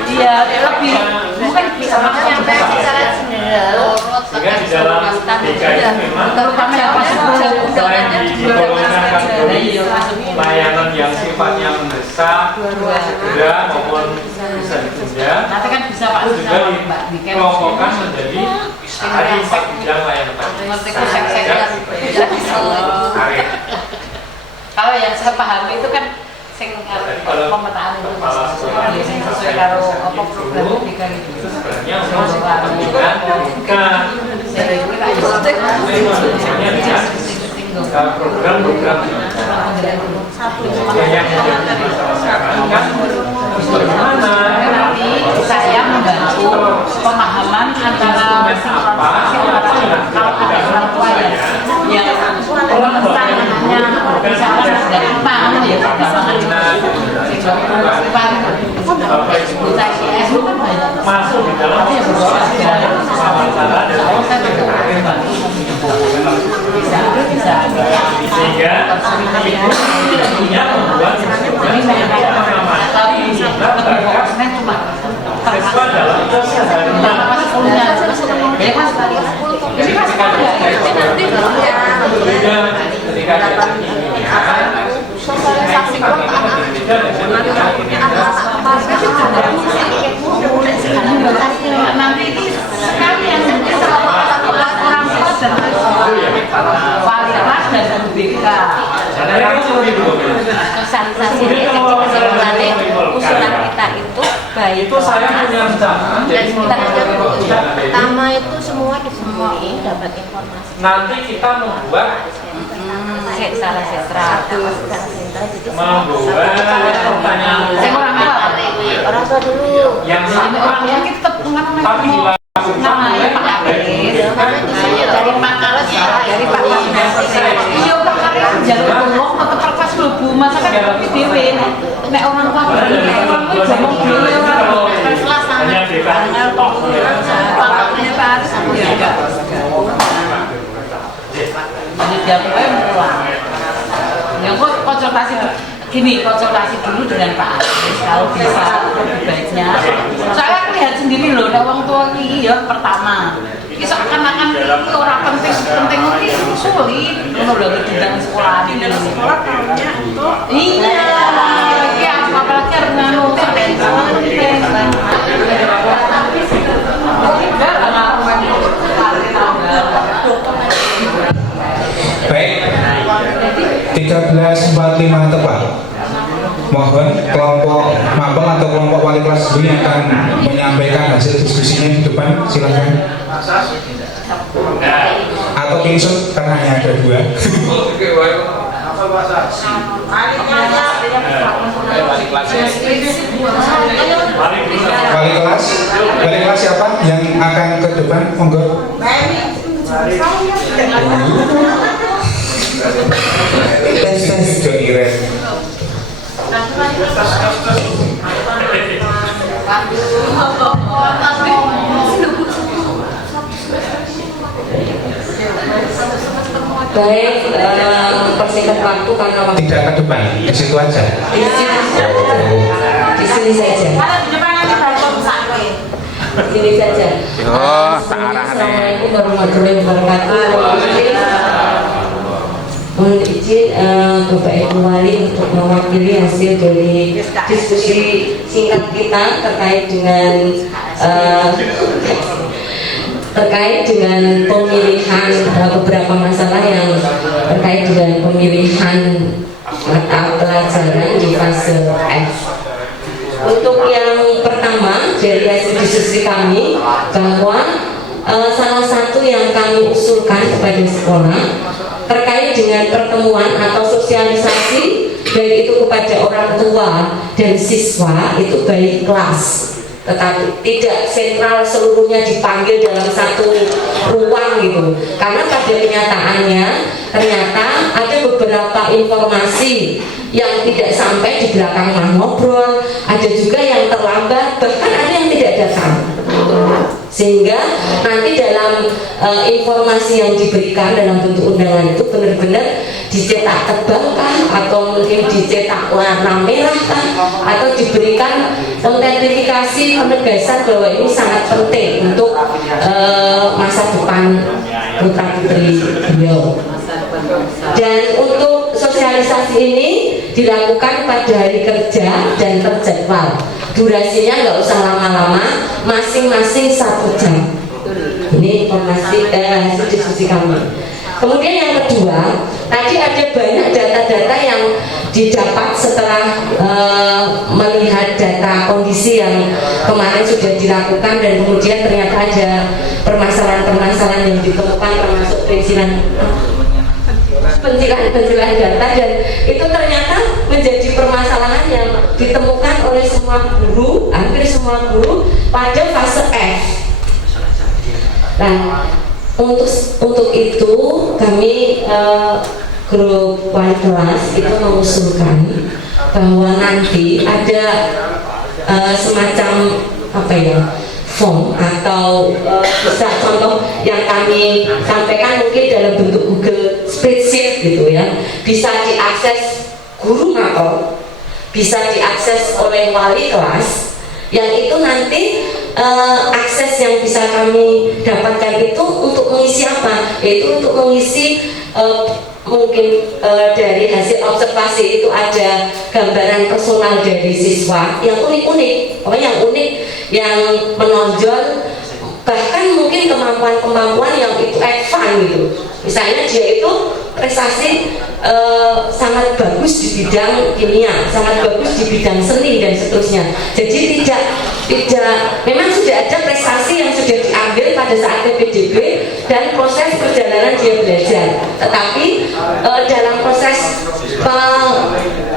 dia lebih mungkin bisa sampai secara general sehingga di dalam BK itu memang terutama yang masuk selain di golongan kategori layanan yang sifatnya mendesak, segera maupun bisa ditunda, nanti kan bisa Pak itu juga Mbak Niken dikelompokkan menjadi tadi 4 bidang layanan tadi. ngerti konsep-konsep. Kalau yang saya pahami itu kan sing pemetaan itu sesuai karo apa program tiga Itu itu. sebenarnya untuk kepentingan bukan program-program yang bagaimana saya membantu pemahaman antara kalau ada orang tua yang pertanyaannya misalkan dari apa ya masuk di dalam masalah sehingga punya membuat siswa dalam nanti kami yang orang wali kelas dan BK sosialisasi ini kesimpulannya usulan kita itu baik itu saya punya rencana pertama itu semua dipenuhi dapat informasi nanti kita membuat salah sentra membuat pertanyaan orang tua dulu yang sama yang kita tapi namanya Pak Aris dari Pak Karet dari Pak iya Pak Karet jalur tolong tetap perkas Bu masa kan dewe nek orang tua orang tua jamu dewe kelas hanya tanggal Pak Aris aku ya enggak jadi dia pulang yang konsultasi gini konsultasi dulu dengan Pak Aris kalau bisa lebih baiknya saya lihat sendiri loh ada orang tua ini ya pertama ini seakan-akan ini orang penting ini sulit kalau udah tidak sekolah tahunya untuk iya ya apalagi karena Baik, 13.45 tepat. Mohon kelompok mapel atau kelompok wali kelas dulu yang akan menyampaikan hasil diskusinya di depan, silakan. Atau kingsut karena hanya ada 2. Wali kelas siapa yang akan ke depan? Monggo. Tes Joni Ren. baik persingkat waktu karena waktu Tidak ke depan, di situ aja. di sini saja sini saja. Assalamualaikum warahmatullahi wabarakatuh. Mohon izin Bapak Ibu Wali untuk mewakili hasil dari diskusi singkat kita terkait dengan pemilihan beberapa masalah yang terkait dengan pemilihan mata pelajaran di fase F. Untuk yang pertama dari hasil diskusi kami bahwa salah satu yang kami usulkan kepada sekolah terkait dengan pertemuan atau sosialisasi baik itu kepada orang tua dan siswa itu baik kelas, tetapi tidak sentral seluruhnya dipanggil dalam satu ruang gitu, karena pada kenyataannya ternyata ada beberapa informasi yang tidak sampai di belakang ngobrol, ada juga yang terlambat, bahkan ada yang tidak datang, sehingga nanti dalam informasi yang diberikan dalam bentuk undangan itu benar-benar dicetak tebal kah, atau mungkin dicetak warna merah kah, atau diberikan notifikasi penegasan bahwa ini sangat penting untuk masa depan putra putri beliau. Dan untuk sosialisasi ini dilakukan pada hari kerja dan terjadwal. Durasinya nggak usah lama-lama, masing-masing 1 jam. Ini informasi hasil diskusi kami. Kemudian yang kedua, tadi ada banyak data-data yang didapat setelah melihat data kondisi yang kemarin sudah dilakukan, dan kemudian ternyata ada permasalahan-permasalahan yang ditemukan, termasuk pencilan data, dan itu ternyata menjadi permasalahan yang ditemukan oleh semua guru, hampir semua guru pada fase F. Nah, untuk itu kami grup wali kelas itu mengusulkan bahwa nanti ada semacam form atau bisa contoh yang kami sampaikan mungkin dalam bentuk Google Spreadsheet gitu ya, bisa diakses guru mapel, bisa diakses oleh wali kelas, yang itu nanti akses yang bisa kami dapatkan itu untuk mengisi apa? Yaitu untuk mengisi mungkin dari hasil observasi itu ada gambaran personal dari siswa yang unik-unik, yang unik, yang menonjol, bahkan mungkin kemampuan-kemampuan yang itu advance gitu. Misalnya dia itu prestasi sangat bagus di bidang kimia, sangat bagus di bidang seni dan seterusnya. Jadi tidak memang sudah ada prestasi yang sudah diambil pada saat PPDB dan proses perjalanan dia belajar. Tetapi dalam proses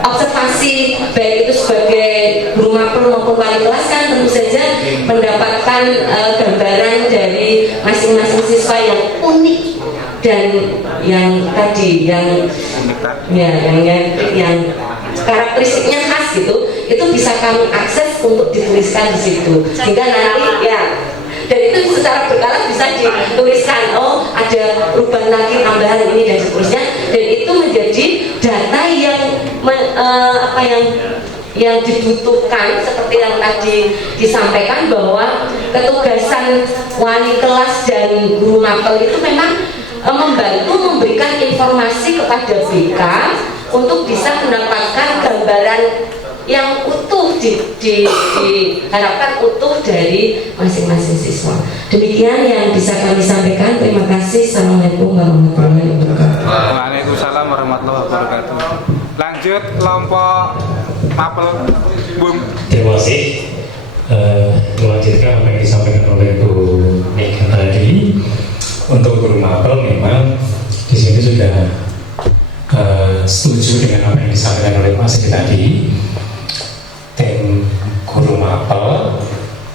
observasi baik itu sebagai guru mapel maupun wali kelas kan tentu saja mendapatkan gambaran dari masing-masing siswa yang unik dan yang tadi yang karakteristiknya khas gitu, itu bisa kami akses untuk dituliskan di situ, sehingga nanti dan itu secara berkala bisa dituliskan, oh ada perubahan lagi, tambahan ini dan seterusnya, dan itu menjadi data yang dibutuhkan, seperti yang tadi disampaikan bahwa ketugasan wali kelas dan guru mapel itu memang membantu memberikan informasi kepada BK untuk bisa mendapatkan gambaran yang utuh, diharapkan utuh dari masing-masing siswa. Demikian yang bisa kami sampaikan. Terima kasih. Assalamualaikum warahmatullahi wabarakatuh. Waalaikumsalam warahmatullahi wabarakatuh. Lanjut kelompok mapel, Bung. Terima kasih. Melanjutkan apa yang disampaikan oleh Bu Mika tadi, untuk guru mapel memang di sini sudah setuju dengan apa yang disampaikan oleh Pak Siti tadi. Tim guru mapel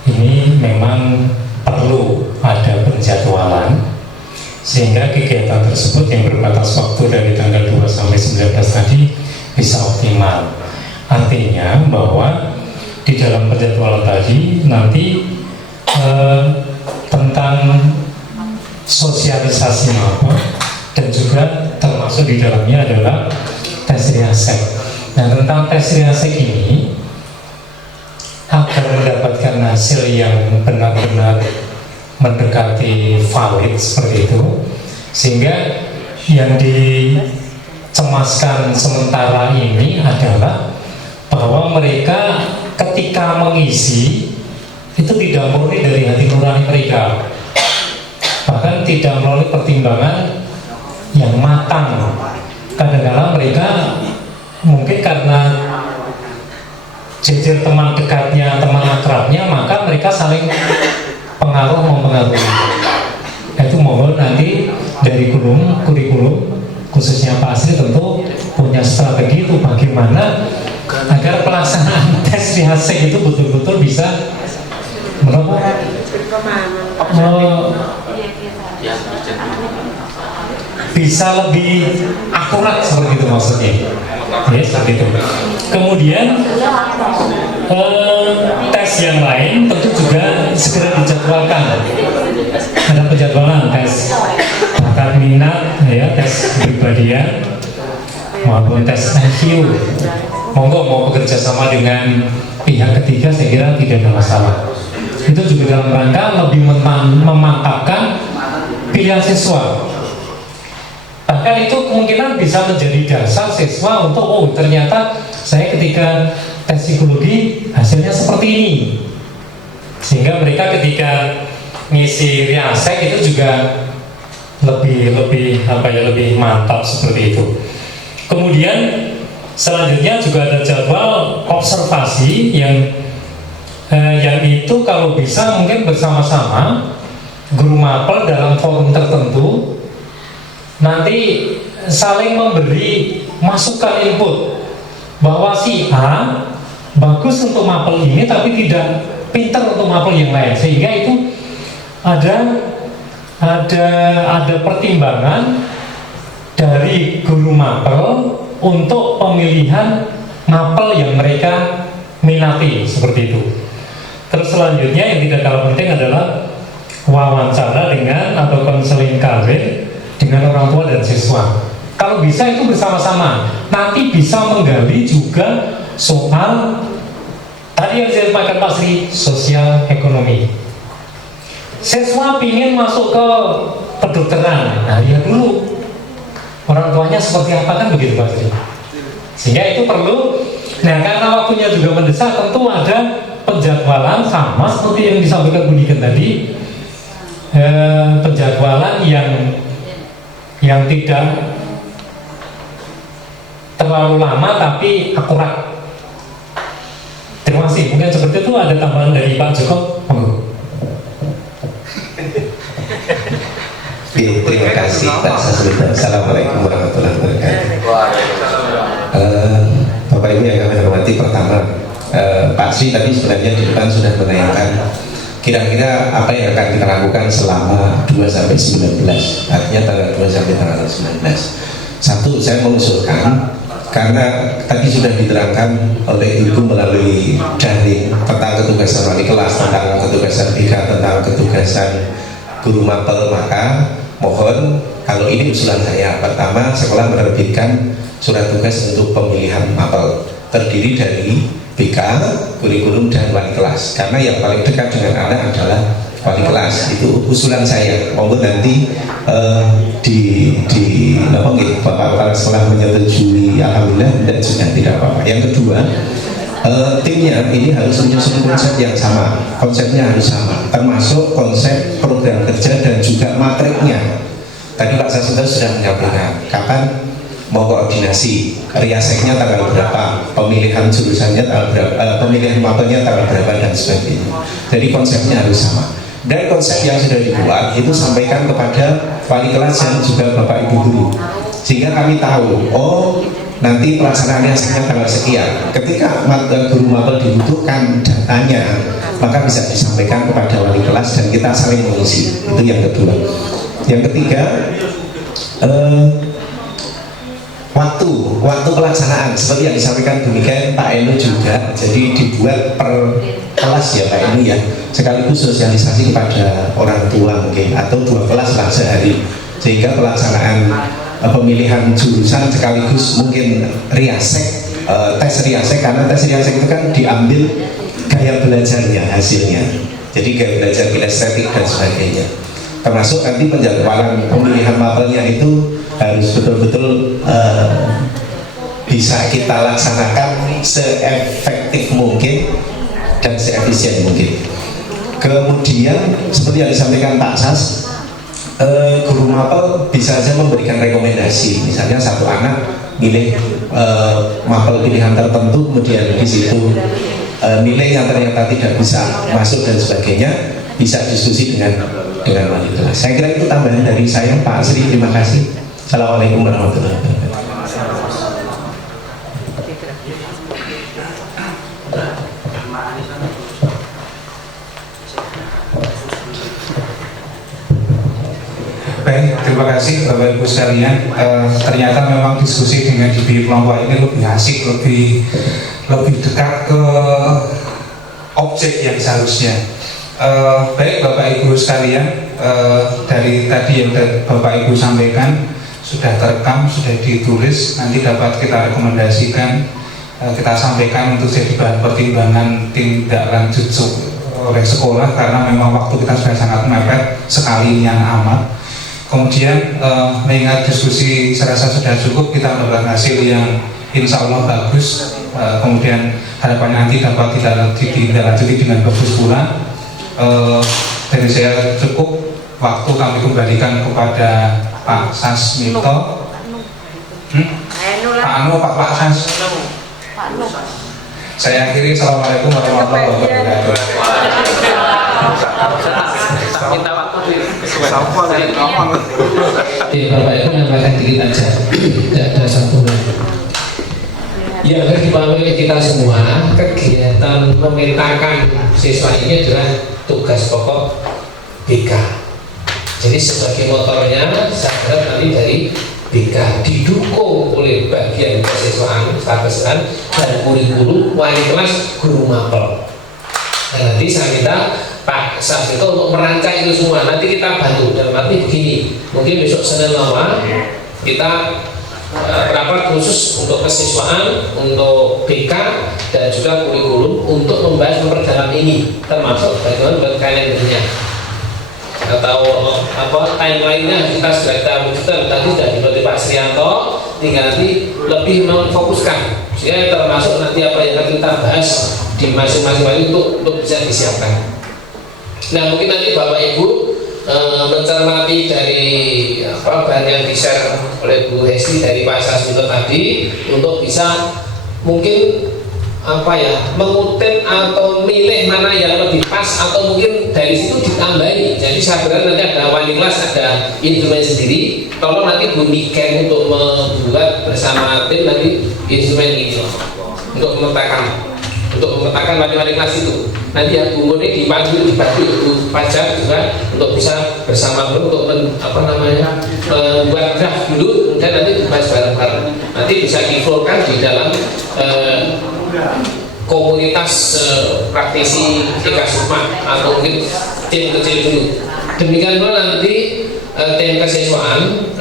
ini memang perlu ada penjadwalan sehingga kegiatan tersebut yang berbatas waktu dari tanggal 2 sampai 19 tadi bisa optimal. Artinya bahwa di dalam penjadwalan tadi nanti tentang sosialisasi mapel dan juga termasuk di dalamnya adalah tes riasek. Nah, tentang tes riasek ini agar mendapatkan hasil yang benar-benar mendekati valid seperti itu, sehingga yang dicemaskan sementara ini adalah bahwa mereka ketika mengisi itu tidak murni dari hati nurani mereka, bahkan tidak melalui pertimbangan yang matang. Kadang-kadang mereka mungkin karena jejer teman dekatnya, teman akrabnya, maka mereka saling pengaruh mempengaruhi. Itu mohon nanti dari kurikulum khususnya Pak Asri tentu punya strategi itu bagaimana agar pelaksanaan tes riasek itu betul-betul bisa bisa lebih akurat seperti itu maksudnya. Ya, seperti itu. Kemudian tes yang lain tentu juga segera dijadwalkan. Ada penjadwalan tes bakat minat, ya, tes kepribadian maupun tes IQ. Monggo mau bekerja sama dengan pihak ketiga, saya kira tidak ada masalah. Itu juga dalam rangka lebih memantapkan pilihan siswa. Bahkan itu kemungkinan bisa menjadi dasar siswa untuk ternyata saya ketika tes psikologi hasilnya seperti ini, sehingga mereka ketika ngisi riasek itu juga lebih mantap seperti itu. Kemudian Selanjutnya juga ada jadwal observasi yang itu kalau bisa mungkin bersama-sama guru mapel dalam forum tertentu nanti saling memberi masukan input bahwa si A bagus untuk mapel ini tapi tidak pintar untuk mapel yang lain, sehingga itu ada pertimbangan dari guru mapel untuk pemilihan mapel yang mereka minati, seperti itu. Terus selanjutnya yang tidak kalah penting adalah wawancara dengan atau konseling karir dengan orang tua dan siswa. Kalau bisa itu bersama-sama, nanti bisa menggali juga soal tadi yang saya sampaikan Pak Sri, sosial ekonomi. Siswa ingin masuk ke kedokteran, nah lihat dulu orang tuanya seperti apa, kan begitu Pak Sri. Sehingga itu perlu. Nah, karena waktunya juga mendesak, tentu ada penjadwalan sama seperti yang disampaikan Bu Niken tadi, penjadwalan yang tidak terlalu lama tapi akurat. Terima kasih. Mungkin seperti itu. Ada tambahan dari Pak Joko? Terima kasih Pak Sasmita. Assalamualaikum warahmatullahi wabarakatuh. Bapak Ibu yang kami hormati, pertama Pak Sri tadi sebenarnya di depan sudah menanyakan kira-kira apa yang akan kita lakukan selama 2-19, artinya tanggal 2 sampai tanggal 19. Satu, saya mengusulkan, karena tadi sudah diterangkan oleh Ibu melalui daring tentang ketugasan wali kelas, tentang ketugasan BK, tentang ketugasan guru mapel, maka mohon, kalau ini usulan saya, pertama sekolah menerbitkan surat tugas untuk pemilihan mapel terdiri dari BK, kurikulum, dan wali kelas, karena yang paling dekat dengan anak adalah wali kelas. Itu usulan saya. Monggo nanti Bapak kepala sekolah menyetujui, alhamdulillah, dan sudah tidak apa-apa. Yang kedua, timnya ini harus menyusun konsep yang sama, konsepnya harus sama, termasuk konsep program kerja dan juga matriknya. Tadi Pak Sasmita sudah menyampaikan kapan mau koordinasi, riaseknya tanggal berapa, pemilihan jurusannya tanggal berapa, pemilihan mapelnya tanggal berapa, dan sebagainya. Jadi konsepnya harus sama. Dan konsep yang sudah dibuat itu sampaikan kepada wali kelas dan juga Bapak Ibu guru, sehingga kami tahu, oh nanti pelaksanaan riaseknya tanggal sekian. Ketika guru mapel dibutuhkan datanya, maka bisa disampaikan kepada wali kelas dan kita saling mengisi. Itu yang kedua. Yang ketiga, waktu pelaksanaan seperti yang disampaikan Bu Niken, Pak Eno juga, jadi dibuat per kelas ya Pak Eno ya, sekaligus sosialisasi kepada orang tua mungkin, atau 2 kelas lah sehari, sehingga pelaksanaan pemilihan jurusan sekaligus mungkin riasek, tes riasek, karena tes riasek itu kan diambil gaya belajarnya hasilnya, jadi gaya belajar kinestetik dan sebagainya, termasuk nanti penjadwalan pemilihan mapelnya itu harus betul-betul bisa kita laksanakan seefektif mungkin dan seefisien mungkin. Kemudian seperti yang disampaikan Pak Sas, guru mapel bisa saja memberikan rekomendasi, misalnya satu anak milih mapel pilihan tertentu, kemudian di situ milih yang ternyata tidak bisa masuk dan sebagainya, bisa diskusi dengan wali kelas. Saya kira itu tambahan dari saya, Pak Sri. Terima kasih. Assalamualaikum warahmatullahi wabarakatuh. Baik, terima kasih Bapak Ibu sekalian. Ternyata memang diskusi dengan DBI kelompok ini lebih asik, lebih dekat ke objek yang seharusnya. Baik Bapak Ibu sekalian, dari tadi yang Bapak Ibu sampaikan sudah terekam, sudah ditulis, nanti dapat kita rekomendasikan, kita sampaikan untuk jadi bahan pertimbangan tindak lanjut oleh sekolah, karena memang waktu kita sudah sangat mepet, sekalinya amat. Kemudian mengingat diskusi saya rasa sudah cukup, kita mendapatkan hasil yang insya Allah bagus. Kemudian harapannya nanti dapat ditindaklanjuti dengan bagus pula. Dari saya cukup, waktu kami kembalikan kepada Pak Sasmito. Pak Anu, Pak Sans. Saya akhiri. Assalamualaikum warahmatullahi wabarakatuh. Minta waktu Bapak Ibu nambahkan dikit aja, tidak ada satu lagi. Yang harus dipahami kita semua, kegiatan memetakan siswa ini adalah tugas pokok BK. Jadi sebagai motornya, saya harap nanti dari BK didukung oleh bagian kesiswaan, stakesan, dan kurikulum wali kelas guru mapel. Dan nanti saya minta Pak Safito untuk merancang itu semua. Nanti kita bantu. Dalam arti begini, mungkin besok Senin lama kita rapat khusus untuk kesiswaan, untuk BK dan juga kurikulum untuk membahas memperdalam ini, termasuk bagaimana buat kalendernya atau apa timeline-nya kita sudah wujudkan. Tadi sudah dibuat Pak Srianto, tinggal nanti lebih memfokuskan sehingga termasuk nanti apa yang akan kita bahas di masing-masing untuk bisa disiapkan. Nah mungkin nanti Bapak Ibu mencermati dari bahan yang di-share oleh Bu Hesti dari Pak Sasmito tadi untuk bisa mungkin mengutip atau milih mana yang lebih pas atau mungkin dari situ ditambahi. Jadi saya berharap nanti ada wali kelas, ada instrumen sendiri. Tolong nanti Bu Niken untuk membuat bersama tim nanti instrumen ini untuk memetakan wali-wali kelas itu. Nanti ya Bu Mune dibantu Bu Fajar juga untuk bisa bersama untuk membuat draft dulu, kemudian nanti dibahas bareng-bareng. Nanti bisa diflowkan di dalam komunitas praktisi Ika Sukma atau mungkin tim kecil dulu. Demikian pula nanti tim kesiswaan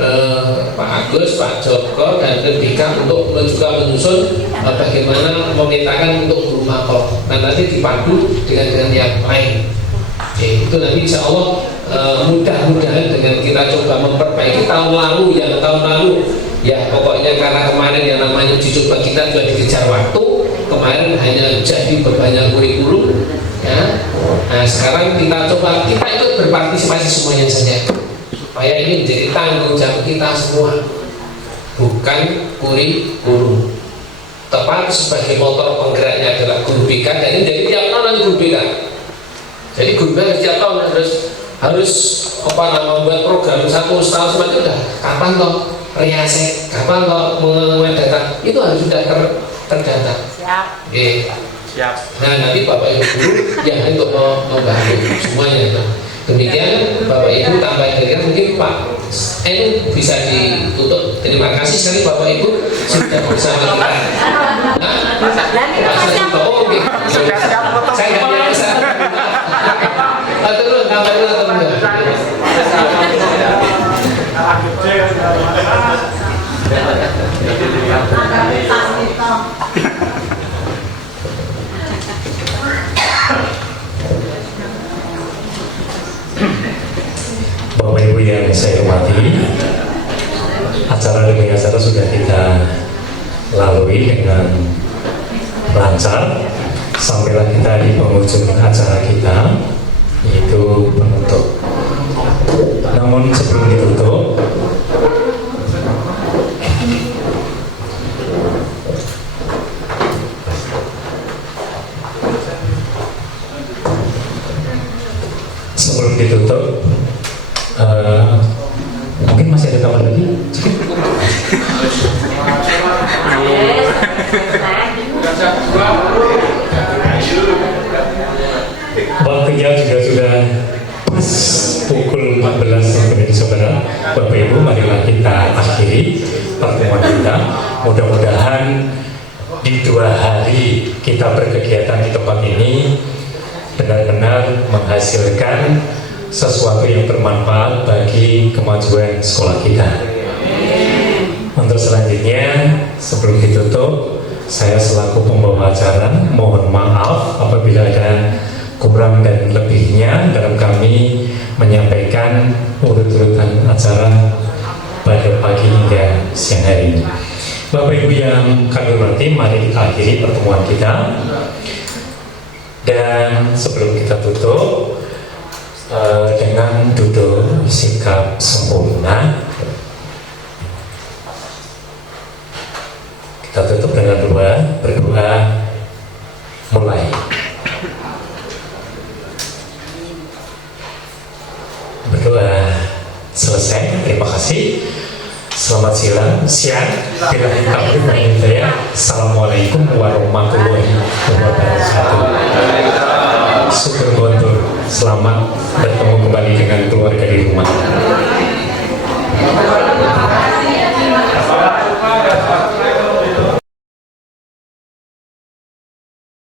Pak Agus, Pak Joko dan BK untuk juga menyusun bagaimana memetakan untuk guru mapel. Nah nanti dipandu dengan yang lain. Oke, itu nanti insya Allah mudah-mudahan dengan kita coba memperbaiki tahun lalu ya pokoknya karena kemarin yang namanya uji coba kita juga dikejar waktu. Kemarin hanya jadi berbanyak kurikulum ya. Nah sekarang kita coba kita ikut berpartisipasi semuanya saja supaya ini menjadi tanggung jawab kita semua, bukan kurikulum. Tepat sebagai motor penggeraknya adalah guru BK, dan ini jadi tiap tahun nanti guru BK. Jadi guru BK setiap tahun harus membuat program satu setahun seperti udah kapan toh riasek, kapan toh mendatang itu harus sudah terdata. Siap. Oke. Siap. Nah nanti Bapak Ibu guru yang untuk membantu semuanya. Nah, demikian Bapak Ibu tambah kira mungkin Pak Enu bisa ditutup. Terima kasih sekali Bapak Ibu sudah bersama kita. Nah, oke. Saya nggak bisa. Turun tambah dulu atau enggak? Bapak Ibu yang saya hormati, acara demi acara sudah kita lalui dengan lancar. Sampailah kita di penghujung acara kita, yaitu penutup. Namun sebelum ditutup, mungkin masih ada tambahan lagi? Waktunya juga sudah pas pukul 14 saudara. Bapak Ibu, marilah kita akhiri pertemuan kita. Mudah-mudahan di 2 hari kita berkegiatan di tempat ini benar-benar menghasilkan sesuatu yang bermanfaat bagi kemajuan sekolah kita. Untuk selanjutnya, sebelum ditutup, saya selaku pembawa acara mohon maaf apabila ada kurang dan lebihnya dalam kami menyampaikan urut-urutan acara pada pagi hingga siang hari ini. Bapak Ibu yang kami hormati, mari kita akhiri pertemuan kita. Dan sebelum kita tutup dengan duduk sikap sempurna, kasih. Selamat siang. Bila taufiq wal hidayah. Assalamualaikum warahmatullahi wabarakatuh. Syukur gontur. Selamat bertemu kembali dengan keluarga di